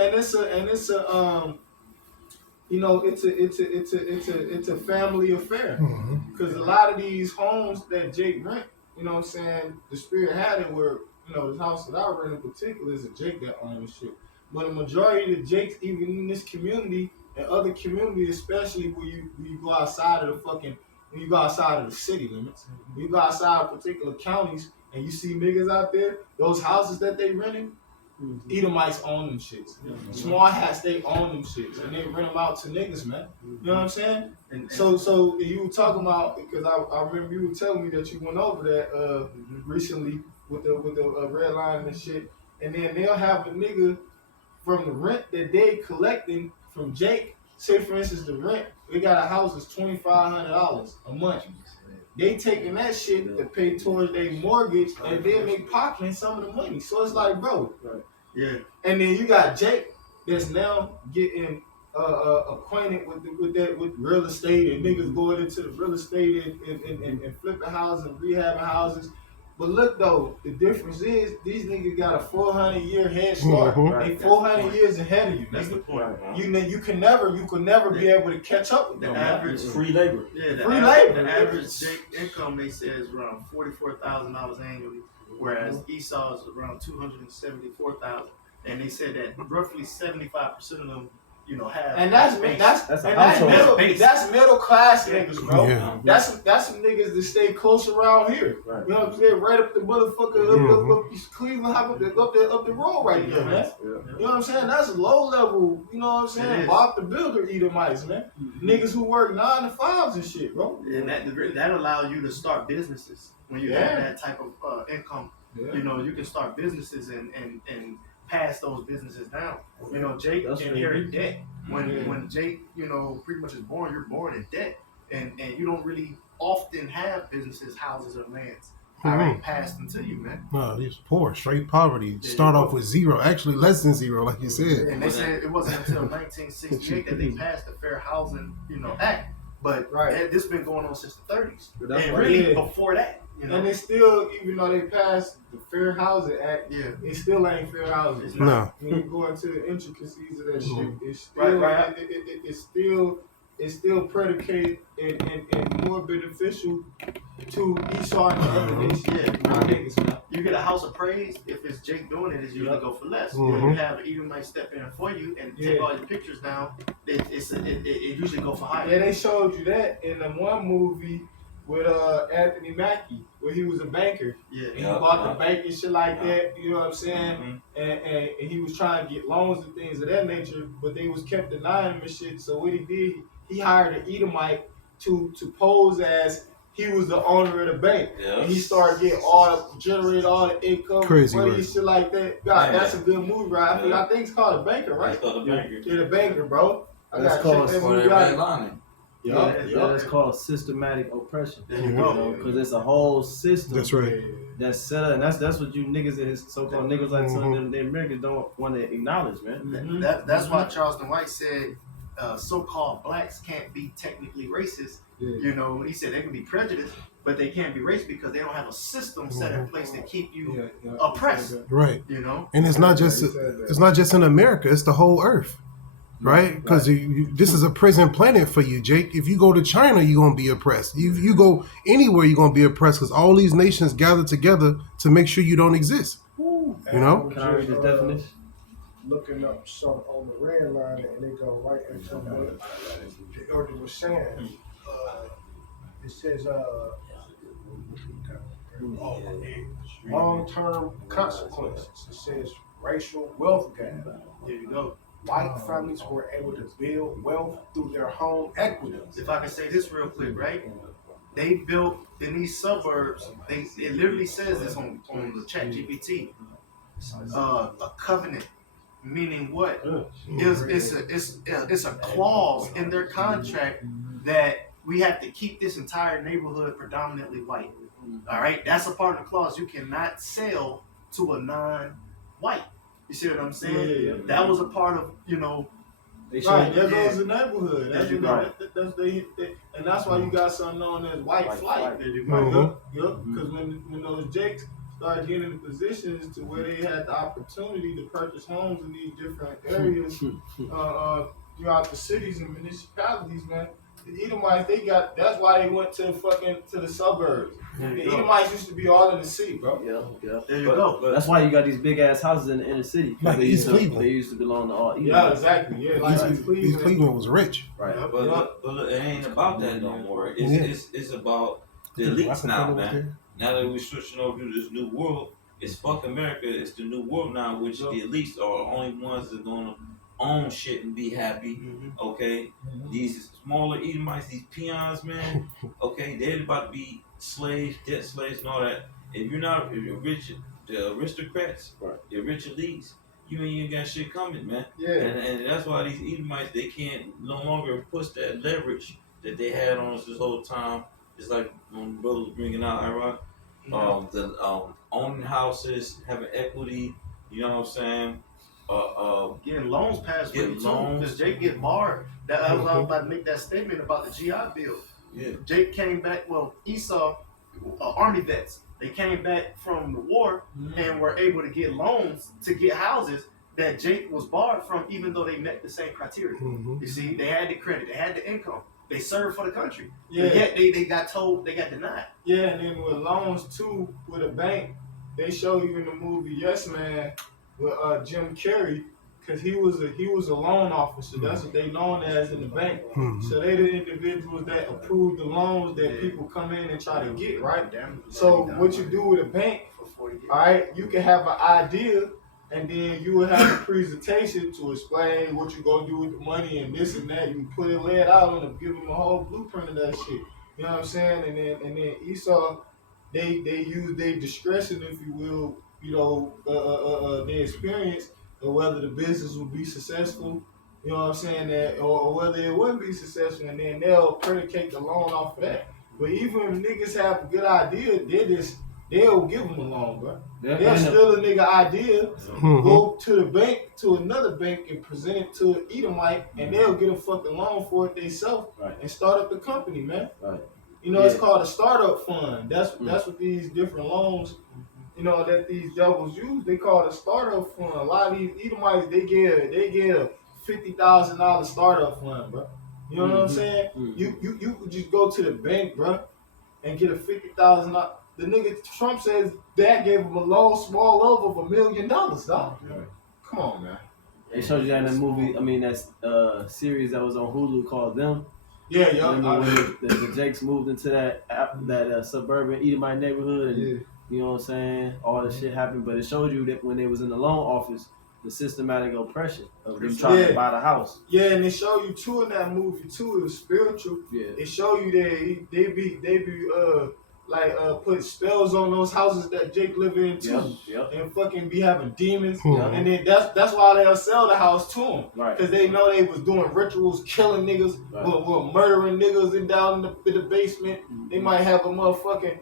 a family affair. Because a lot of these homes that Jake rent, the spirit had it where, this house that I rent in particular is a Jake that owns shit. But the majority of the Jakes, even in this community and other communities, especially when you go outside of when you go outside of the city limits, when you go outside of particular counties and you see niggas out there, those houses that they renting, Edomites own them shits. Small hats, they own them shits, and they rent them out to niggas, man. You know what I'm saying? So you were talking about, because I remember you were telling me that you went over that recently with the red line and shit, and then they'll have a nigga from the rent that they collecting from Jake. Say for instance, the rent they got a house is $2,500 a month. They taking that shit to pay towards their mortgage, and then they pocketing some of the money. So it's like, bro, Yeah. And then you got Jake that's now getting acquainted with real estate, and niggas going into the real estate and flipping houses and rehabbing houses. But look though, the difference is these niggas got a 400-year head start. They 400 years ahead of you. That's the point, bro. You can never be able to catch up with them. The average Free labor. Yeah, Free labor. The average Jake income they say is around $44,000 annually, whereas Esau is around $274,000. And they said that roughly 75% of them, have. And that's middle class niggas, bro. Yeah. That's some niggas that stay close around here. Right. You know what I'm saying? Right up the motherfucker, up Cleveland, up the road right there, man. Yeah. You know what I'm saying? That's low level. You know what I'm saying? Bob the Builder Edomites, man. Niggas who work 9 to 5s and shit, bro. And that allows you to start businesses when you have that type of income. Yeah. You can start businesses and pass those businesses down. Jake inherited debt. When Jake, pretty much is born, you're born in debt. And you don't really often have businesses, houses, or lands. I ain't passed them to you, man. No, he's poor, straight poverty. Yeah, Start you off with zero, actually less than zero, like you said. And they said it wasn't until 1968 that they passed the Fair Housing, Act. But this has been going on since the 30s, and really before that. And it's still, even though they passed the Fair Housing Act, it still ain't fair housing. No. When you go into the intricacies of that shit, it's still it's still predicated and more beneficial to Esau and the other nations. You get a house appraised, if it's Jake doing it, it's usually go for less. Mhm. You have an Edomite step in for you and take all your pictures down, it usually go for higher. Yeah, they showed you that in the one movie with Anthony Mackie, where he was a banker. Yeah. And he bought the bank and shit like that, you know what I'm saying? And he was trying to get loans and things of that nature, but they was kept denying him and shit. So what he did, he hired an Edomite to pose as he was the owner of the bank. And he started getting generate all the income, Crazy, money right? and shit like that. God, that's a good movie, right? I think it's called The Banker, right? It's called The Banker. Yeah, The Banker, bro. I That's gotta check that called movie out. That's called systematic oppression. There you go. Because it's a whole system. That's right. That's set up, and that's what you niggas and his so-called niggas like some of them, the Americans don't want to acknowledge, man. That's why Charleston White said so-called blacks can't be technically racist. He said they can be prejudiced, but they can't be racist because they don't have a system set in place to keep you oppressed. Right. And it's not just in America; it's the whole earth, right? Because this is a prison planet for you, Jake. If you go to China, you're gonna be oppressed. You go anywhere, you're gonna be oppressed because all these nations gather together to make sure you don't exist. You know? Can I read the definition? Looking up some on the red line, and they go right into what the elder was saying. It says, long-term consequences. It says racial wealth gap. There you go. White families were able to build wealth through their home equity. If I can say this real quick, right? They built in these suburbs. It literally says this on the Chat GPT. A covenant, meaning what? It's a clause in their contract that we have to keep this entire neighborhood predominantly white. All right, that's a part of the clause. You cannot sell to a non-white. You see what I'm saying? Yeah. That was a part of They Right, there goes the neighborhood. That's, Right. and that's why you got something known as white flight. Because when those Jakes started getting in positions to where they had the opportunity to purchase homes in these different areas throughout the cities and municipalities, man. The Edomites, that's why they went to the suburbs. The Edomites used to be all in the city, bro. Yeah. There you go. That's why you got these big ass houses in the inner city. Like East Cleveland. They used to belong to all Edomites. Yeah, exactly. Yeah, like East Cleveland was rich. Right. But look, it ain't about that no more. It's about the elites now, man. Now that we're switching over to this new world, it's fuck America. It's the new world now, which the elites are the only ones that are gonna own shit and be happy. Okay, these smaller Edomites, these peons, man. Okay, they're about to be slaves, debt slaves, and all that. If you're not rich, the aristocrats, the rich elites, you ain't even got shit coming, man. Yeah. And that's why these Edomites, they can't no longer push that leverage that they had on us this whole time. It's like when the brother was bringing out Iraq, owning houses, having equity. You know what I'm saying? Getting loans passed for you Getting too, loans. because Jake get barred. I was about to make that statement about the GI Bill. Yeah. Jake came back. Well, Esau, Army vets, they came back from the war and were able to get loans to get houses that Jake was barred from, even though they met the same criteria. You see, they had the credit, they had the income, they served for the country. Yeah. But yet they got told, they got denied. Yeah, and then with loans too, with a bank, they show you in the movie Yes Man with Jim Carrey, because he was a loan officer. That's what they known as in the bank. So they the individuals that approve the loans that people come in and try to get, right? So what you do with a bank, all right, you can have an idea, and then you will have a presentation to explain what you're gonna do with the money and this and that. You put it laid out and give them a whole blueprint of that shit. You know what I'm saying? And then Esau, they use their discretion, if you will, their experience of whether the business will be successful, you know what I'm saying, that or whether it wouldn't be successful, and then they'll predicate the loan off of that. But even if niggas have a good idea, they'll give him a loan, bro. They'll They'll end up- steal a nigga idea, Mhm. go to the bank, to another bank, and present it to an Edomite, and they'll get a fucking loan for it themselves Right. and start up the company, man. Right. You know, it's Yeah. called a startup fund. That's Mm. that's what these different loans, you know, that these devils use. They call it a startup fund. A lot of these Edomites, they get a $50,000 startup fund, bro. You know what I'm Mhm. saying? Mhm. You could just go to the bank, bro, and get a $50,000. The nigga Trump says that gave him a loan, small loan of $1 million, dog. Right. Come on, man. They showed you that in that movie. I mean, that series that was on Hulu called Them. Yeah, yo. Remember when the Jakes moved into that suburban Edomite neighborhood, and Yeah. you know what I'm saying? All this shit happened, but it showed you that when they was in the loan office, the systematic oppression of them trying Yeah. to buy the house. Yeah, and they show you too in that movie too. It was spiritual. Yeah. It show you that they be put spells on those houses that Jake live in too, Yep. and fucking be having demons. Mhm. And then that's why they'll sell the house to him. Right. Cause they know they was doing rituals, killing niggas, Right. were murdering niggas and down in the basement. They might have a motherfucking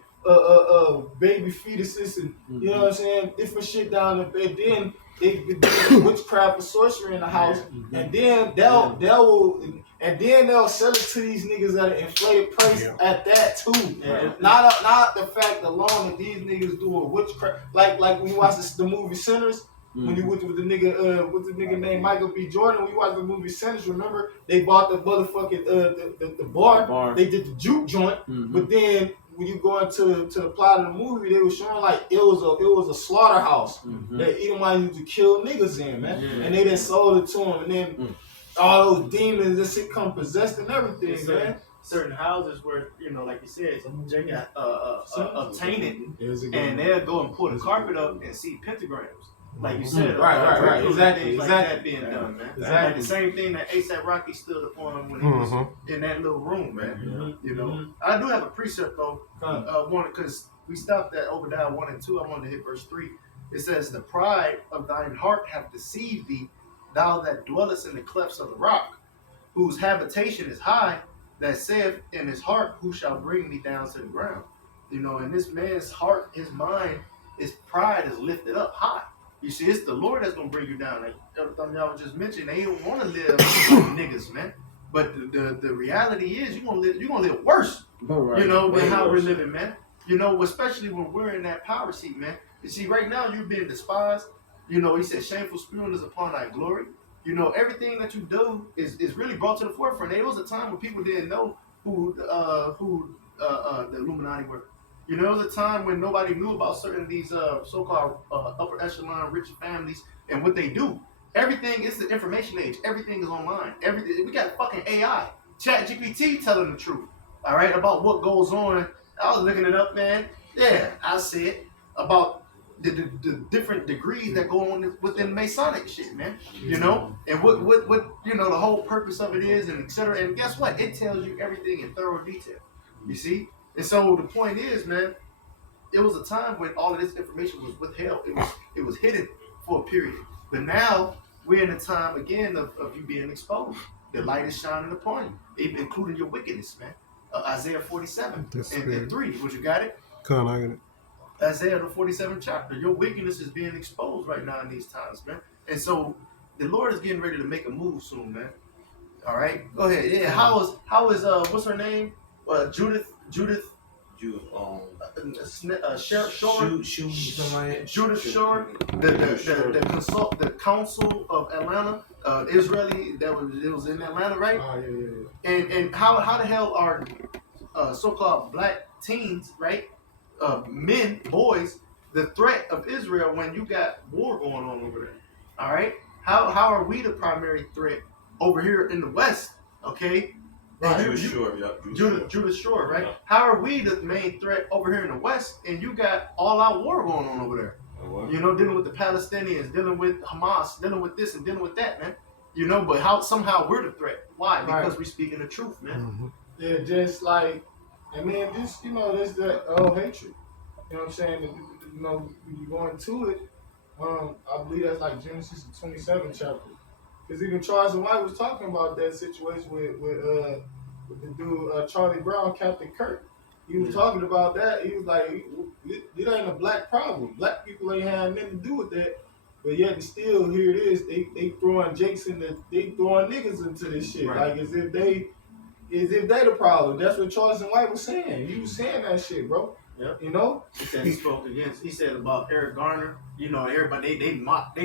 baby fetuses and you know what I'm saying, different shit down the bed. Then they be doing witchcraft and sorcery in the house, and then they'll sell it to these niggas at an inflated price Yeah. at that too. Right. Not the fact alone that these niggas doing witchcraft. Like when you watch the movie Sinners. When you went with the nigga named Michael B. Jordan, when you watched the movie Sinners, remember they bought the motherfucking the bar. They did the juke joint, Mhm. but then when you go into the plot of the movie, they were showing like it was a slaughterhouse Mhm. that Edomites used to kill niggas in, man, Yeah. and they then sold it to them, and then all those demons and shit come possessed and everything, Yes, man. Certain houses where, you know, like you said, Jake got obtained it, There's a good and one. they'll go and pull the carpet up and see pentagrams. Like you said, Right, rituals and exactly, things like exactly. that being done, man. Exactly. Like the same thing that ASAP Rocky stood upon when he was Mhm. in that little room, man. You know, Mhm. I do have a precept though. Come. One because we stopped at Obadiah 1 and 2. I wanted to hit verse 3. It says, "The pride of thine heart hath deceived thee, thou that dwellest in the clefts of the rock, whose habitation is high, that saith in his heart, who shall bring me down to the ground?" You know, in this man's heart, his mind, his pride is lifted up high. You see, it's the Lord that's gonna bring you down. Like everything y'all just mentioned, they don't want to live like niggas, man. But the reality is, you're gonna live worse. Right. You know, Way than how worse. we're living, man. You know, especially when we're in that power seat, man. You see, right now you're being despised. You know, he said, "Shameful spewing is upon thy glory." You know, everything that you do is really brought to the forefront. There was a time when people didn't know who the Illuminati were. You know, there was a time when nobody knew about certain of these so-called upper echelon rich families and what they do. Everything is the information age. Everything is online. Everything, we got fucking AI, ChatGPT telling the truth. All right, about what goes on. I was looking it up, man. Yeah, I see it about the different degrees that go on within Masonic shit, man. You know, and what you know the whole purpose of it is, and etc. And guess what? It tells you everything in thorough detail. You see, and so the point is, man, it was a time when all of this information was withheld. It was hidden for a period. But now we're in a time again of you being exposed. The light is shining upon you, including your wickedness, man. Isaiah 47 and 3. Would you got it? Come on, I get it. Isaiah the 47th chapter. Your wickedness is being exposed right now in these times, man. And so the Lord is getting ready to make a move soon, man. All right, go ahead. Yeah, how is what's her name? Judith Shore. Judith Shore, the council of Atlanta, Israeli that was in Atlanta, right? And how the hell are so-called black teens, right? Men, boys, the threat of Israel when you got war going on over there? All right, how are we the primary threat over here in the West? Okay. Judah Shore, Judah Shore, right? How are we the main threat over here in the West, and you got all-out war going on over there? You know, dealing with the Palestinians, dealing with Hamas, dealing with this and dealing with that, man. You know, but somehow we're the threat. Why? Because we're speaking the truth, man. Yeah, just like, and then this, you know, there's that hatred. You know what I'm saying? You know, when you go into it, I believe that's like Genesis 27 chapter. Because even Charles and White was talking about that situation with the dude Charlie Brown, Captain Kirk. he was talking about that. He was like, it ain't a black problem. Black people ain't had nothing to do with that. But yet and still, here it is. They throwing Jakes they throwing niggas into this shit. Right. Like as if they the problem. That's what Charleston White was saying. He was saying that shit, bro. Yep. You know? He said he spoke against. He said about Eric Garner. You know, everybody they mocked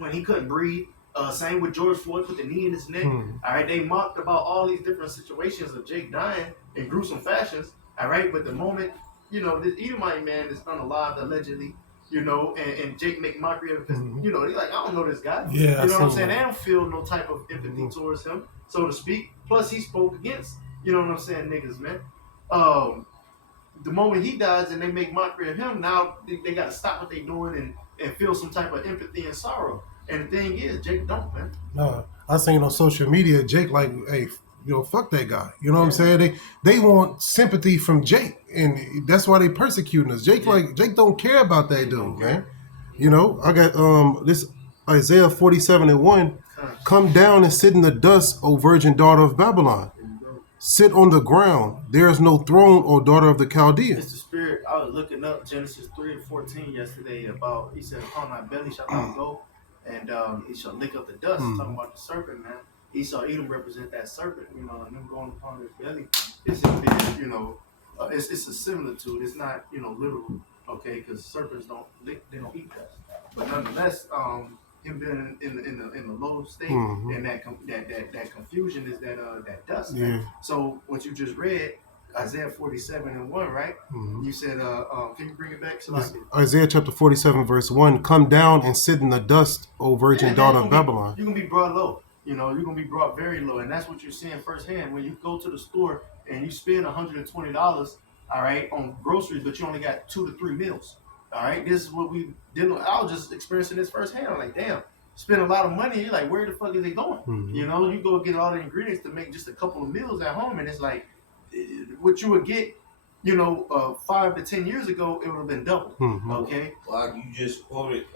when he couldn't breathe. Same with George Floyd, put the knee in his neck. All right, they mocked about all these different situations of Jake dying in gruesome fashions. All right, but the moment, you know, this Edomite man is unalived allegedly, you know, and Jake make mockery of him because, you know, he's like, I don't know this guy. Yeah, you know what I'm saying? They don't feel no type of empathy towards him, so to speak. Plus, he spoke against, you know what I'm saying, niggas, man. The moment he dies and they make mockery of him, now they got to stop what they doing and feel some type of empathy and sorrow. And the thing is, Jake don't, man. No, I seen on social media, Jake like, hey, you know, fuck that guy. You know what I'm saying? They want sympathy from Jake, and that's why they persecuting us. Jake don't care about that dude, man. You know, I got this Isaiah 47:1. Come down and sit in the dust, O virgin daughter of Babylon. Sit on the ground. There is no throne, O daughter of the Chaldeans. It's the spirit. I was looking up Genesis 3:14 yesterday about, he said, upon thy belly shalt thou go, and he shall lick up the dust. Talking about the serpent, man. Esau, Edom represent that serpent, you know, and them going upon his belly. It's just, you know, it's a similitude. It's not, you know, literal, okay, because serpents don't lick, they don't eat dust. But nonetheless, him being in the low state and that confusion is that dust. Yeah. So what you just read, Isaiah 47:1, right? You said, can you bring it back? So Isaiah chapter 47 verse 1. Come down and sit in the dust, O virgin daughter of Babylon. You're gonna be brought low. You know, you're gonna be brought very low, and that's what you're seeing firsthand when you go to the store and you spend $120, all right, on groceries, but you only got 2 to 3 meals. All right, this is what we did. I was just experiencing this firsthand. I'm like, damn, spend a lot of money. You're like, where the fuck is it going? You know, you go get all the ingredients to make just a couple of meals at home, and it's like, what you would get, you know, 5 to 10 years ago, it would have been double. Okay. Like you just quoted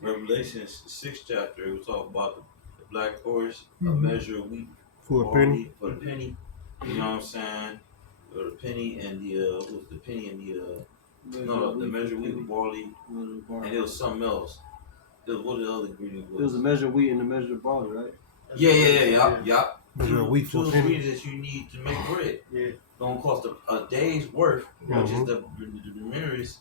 Revelations 6th chapter. It was talking about the black horse, a measure of wheat For a penny. For a penny. You know what I'm saying? Or the penny and the penny and the measure of wheat with barley, and it was something else. What the other ingredient was? It was a measure of wheat and a measure of barley, right? Yeah. Measure of wheat for Two a penny. ingredients that you need to make bread. Yeah. Gonna cost a day's worth, which is the mirrors.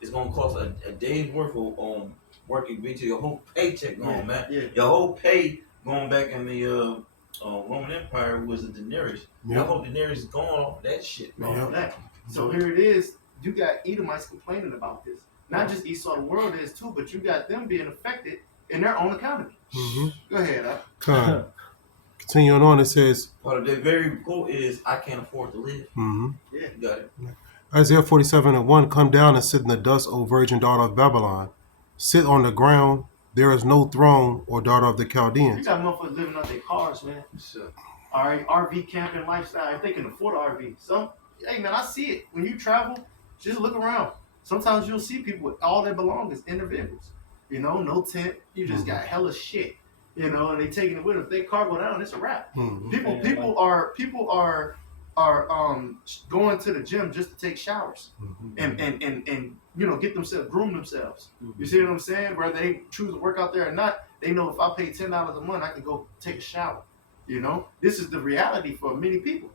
It's gonna cost a day's worth of working to your whole paycheck going, man. Yeah. Your whole pay going back in the Roman Empire was the denarius. Your whole denarius is going off that shit, man. So here it is. You got Edomites complaining about this. Not just Esau, the world is too, but you got them being affected in their own economy. Go ahead. Continuing on, it says, Part of their very quote is, I can't afford to live. Yeah. You got it. Isaiah 47:1. Come down and sit in the dust, O virgin daughter of Babylon. Sit on the ground. There is no throne, or daughter of the You Chaldeans. got motherfuckers living out their cars, man. Sure. All right, RV camping lifestyle. If they can afford an RV. Hey, man, I see it. When you travel, just look around. Sometimes you'll see people with all their belongings in their vehicles. You know, no tent. You just got hella shit. You know, and they taking it with them. If they car go down, it's a wrap. People are going to the gym just to take showers and you know, get themselves, groom themselves. You see what I'm saying? Whether they choose to work out there or not, they know if I pay $10 a month, I can go take a shower. You know, this is the reality for many people.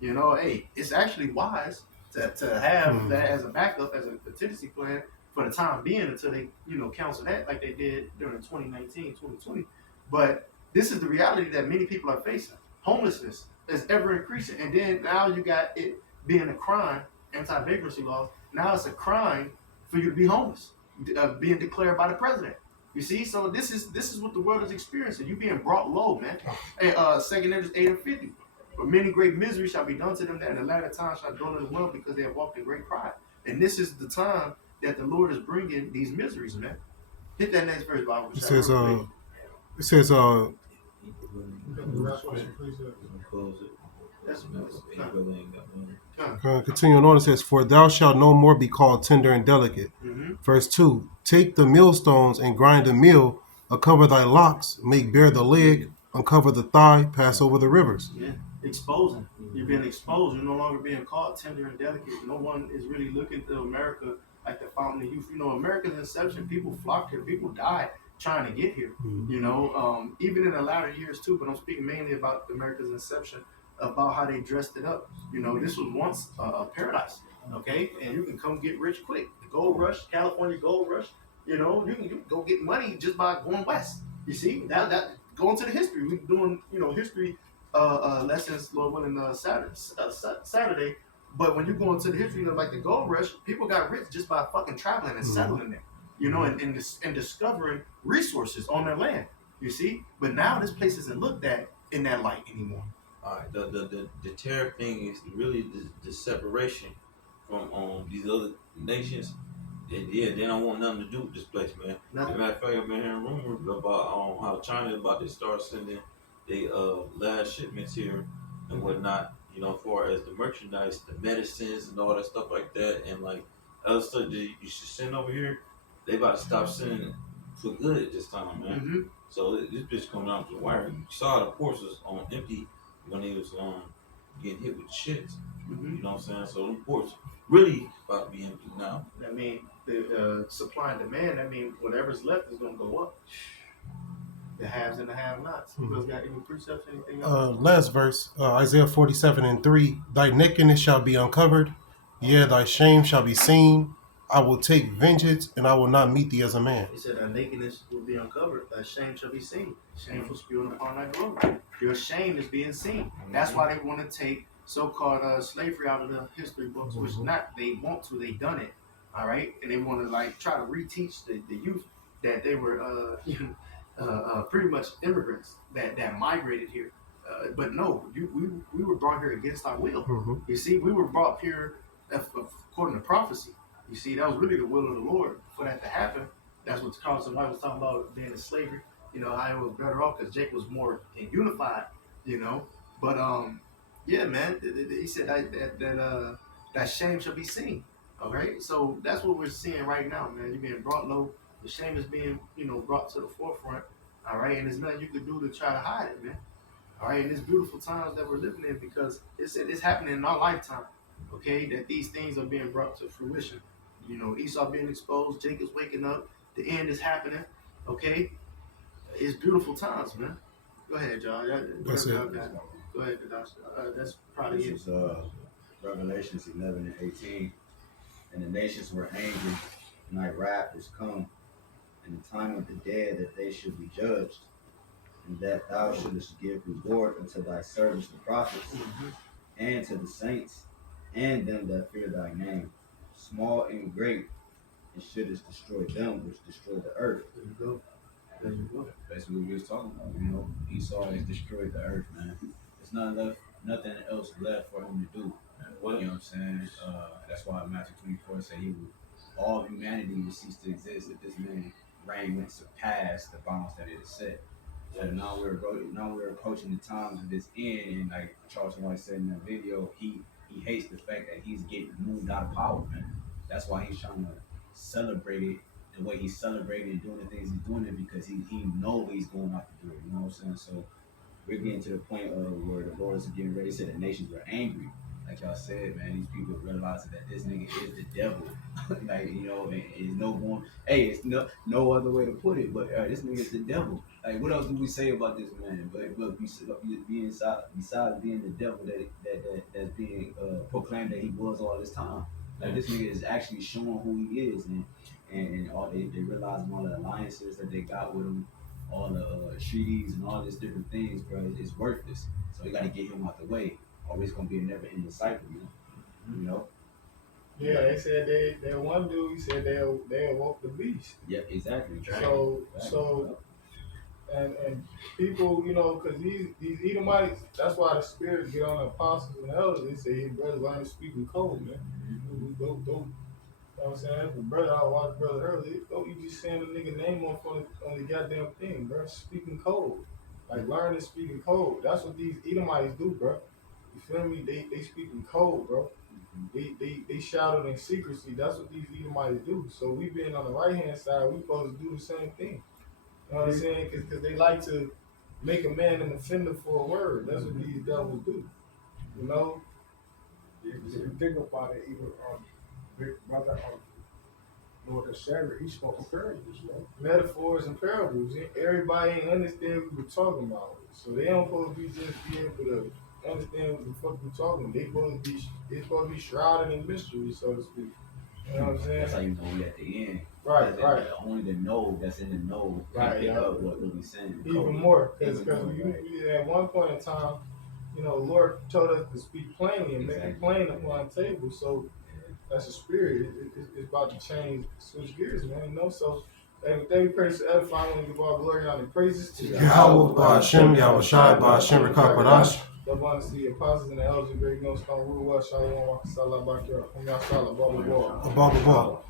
You know, hey, it's actually wise to have that as a backup, as a contingency plan for the time being until they, you know, counsel that like they did during 2019, 2020. But this is the reality that many people are facing. Homelessness is ever increasing. And then now you got it being a crime, anti-vagrancy laws. Now it's a crime for you to be homeless, being declared by the president. You see, so this is what the world is experiencing. You being brought low, man. And 2 Ezra 8:50. But many great misery shall be done to them that in the latter time shall dwell in the world because they have walked in great pride. And this is the time that the Lord is bringing these miseries, man. Hit that next verse, Bible. It says, continuing on, it says, for thou shalt no more be called tender and delicate. Verse 2, take the millstones and grind the mill, uncover thy locks, make bare the leg, uncover the thigh, pass over the rivers. exposing. You're being exposed. You're no longer being called tender and delicate. No one is really looking to America like the fountain of youth. You know, America's inception, people flocked here, people died trying to get here. You know, even in the latter years too. But I'm speaking mainly about America's inception, about how they dressed it up. You know, this was once a paradise. Okay, and you can come get rich quick. The gold rush, California gold rush. You know, you can go get money just by going west. You see, that going to the history. We're doing, you know, history lessons, Lord willing, Saturday. But when you go into the history, you know, like the gold rush, people got rich just by fucking traveling and settling there. You know, and discovering resources on their land. You see, but now this place isn't looked at in that light anymore. All right, the tariff thing is really the separation from these other nations. And yeah, they don't want nothing to do with this place, man. As a matter of fact, I've been hearing rumors about how China about to start sending the last shipments here and whatnot. You know, as far as the merchandise, the medicines, and all that stuff like that, and like other stuff that you should send over here, they about to stop sending it for good this time, man. So this bitch coming out to the wire. You saw the ports was on empty when they was getting hit with shits. You know what I'm saying? So them ports really about to be empty now. I mean, the supply and demand. I mean, whatever's left is gonna go up. The haves and the have-nots. Who else got any precepts? Anything else? Last verse, Isaiah 47:3. Thy nakedness shall be uncovered, yea, thy shame shall be seen. I will take vengeance, and I will not meet thee as a man. He said, thy nakedness will be uncovered, thy shame shall be seen. Shameful spewing upon thy glory. Your shame is being seen. That's why they want to take so-called slavery out of the history books, which not they want to, they done it. All right, and they want to like try to reteach the youth that they were pretty much immigrants that migrated here. But no, we were brought here against our will. You see, we were brought here according to prophecy. You see, that was really the will of the Lord for that to happen. That's what Carlson White was talking about, being in slavery. You know, how it was better off because Jake was more unified, you know. But yeah, man, he said that shame shall be seen. All right, so that's what we're seeing right now, man. You're being brought low. The shame is being, you know, brought to the forefront. All right, and there's nothing you can do to try to hide it, man. All right, and it's beautiful times that we're living in because it's happening in our lifetime. Okay, that these things are being brought to fruition. You know, Esau being exposed, Jacob's waking up, the end is happening. Okay, it's beautiful times, man. Go ahead, y'all. That's it. Go ahead, that's probably it. This is Revelations 11 and 18. And the nations were angry, and thy wrath is come, and the time of the dead that they should be judged, and that thou shouldest give reward unto thy servants the prophets, and to the saints, and them that fear thy name, small and great, and shouldest destroy them which destroy the earth. There you go. There you go. Basically, what we was talking about, you know, Esau has destroyed the earth, man. There's nothing else left for him to do. You know what I'm saying? That's why Matthew 24 said all humanity will cease to exist if this man reign went surpass the bounds that it is set. So now we're approaching the times of this end, and like Charleston White said in that video, he hates the fact that he's getting moved out of power, man. That's why he's trying to celebrate it the way he's celebrating and doing the things he's doing it because he knows he's going out to do it. You know what I'm saying? So we're getting to the point of where the Lord is getting ready to say the nations were angry. Like y'all said, man, these people realizing that this nigga is the devil. Like, you know, it's no going. Hey, it's no other way to put it. But this nigga is the devil. Like, what else do we say about this man? But besides being the devil that's being proclaimed that he was all this time. Like, this nigga is actually showing who he is, and all they realizing all the alliances that they got with him, all the treaties and all these different things, bro, is worthless. So you got to get him out the way. Always gonna be a never-ending cycle, you know. Yeah, they said that one dude. He said they'll walk the beast. Yeah, exactly. So, and people, you know, because these Edomites, that's why the spirits get on the apostles and elders. They say, "Hey, brothers, learn to speak in code, man. Don't." You know what I'm saying? The brother, I watched brother earlier. Don't you just saying the nigga name on the goddamn thing, bro? Speaking code, like learn to speak in code. That's what these Edomites do, bro. You feel me? They speak in code, bro. They shouted in secrecy. That's what these Edomites do. So we being on the right hand side, we supposed to do the same thing. You know what I'm saying? Because they like to make a man an offender for a word. That's what these devils do. You know, If you think about it, even Big Brother, Lord and Savior, he spoke in parables, man. metaphors and parables. Everybody ain't understand what we're talking about. So they don't supposed to be just be able to understand what the fuck we're talking about. They supposed to be shrouded in mystery, so to speak. You know what I'm saying? That's how you know we at the end. Right, Because right. Only the know that's in the know can Right, pick yeah. up what we saying. Even more, because Even more, right. we at one point in time, you know, the Lord told us to speak plainly and make it plain upon the table. So that's a spirit. It's about to change, switch gears, man. You know, so they praise to edify and give all glory and praises to Yahweh Ba'Shem, Yahweh Shai, Ba'Shem Rekapadash. the abundance of the apostles and the elders and great millstone rule well, Shalom, Salah, Bakir, Salah, Baba, Above the ball.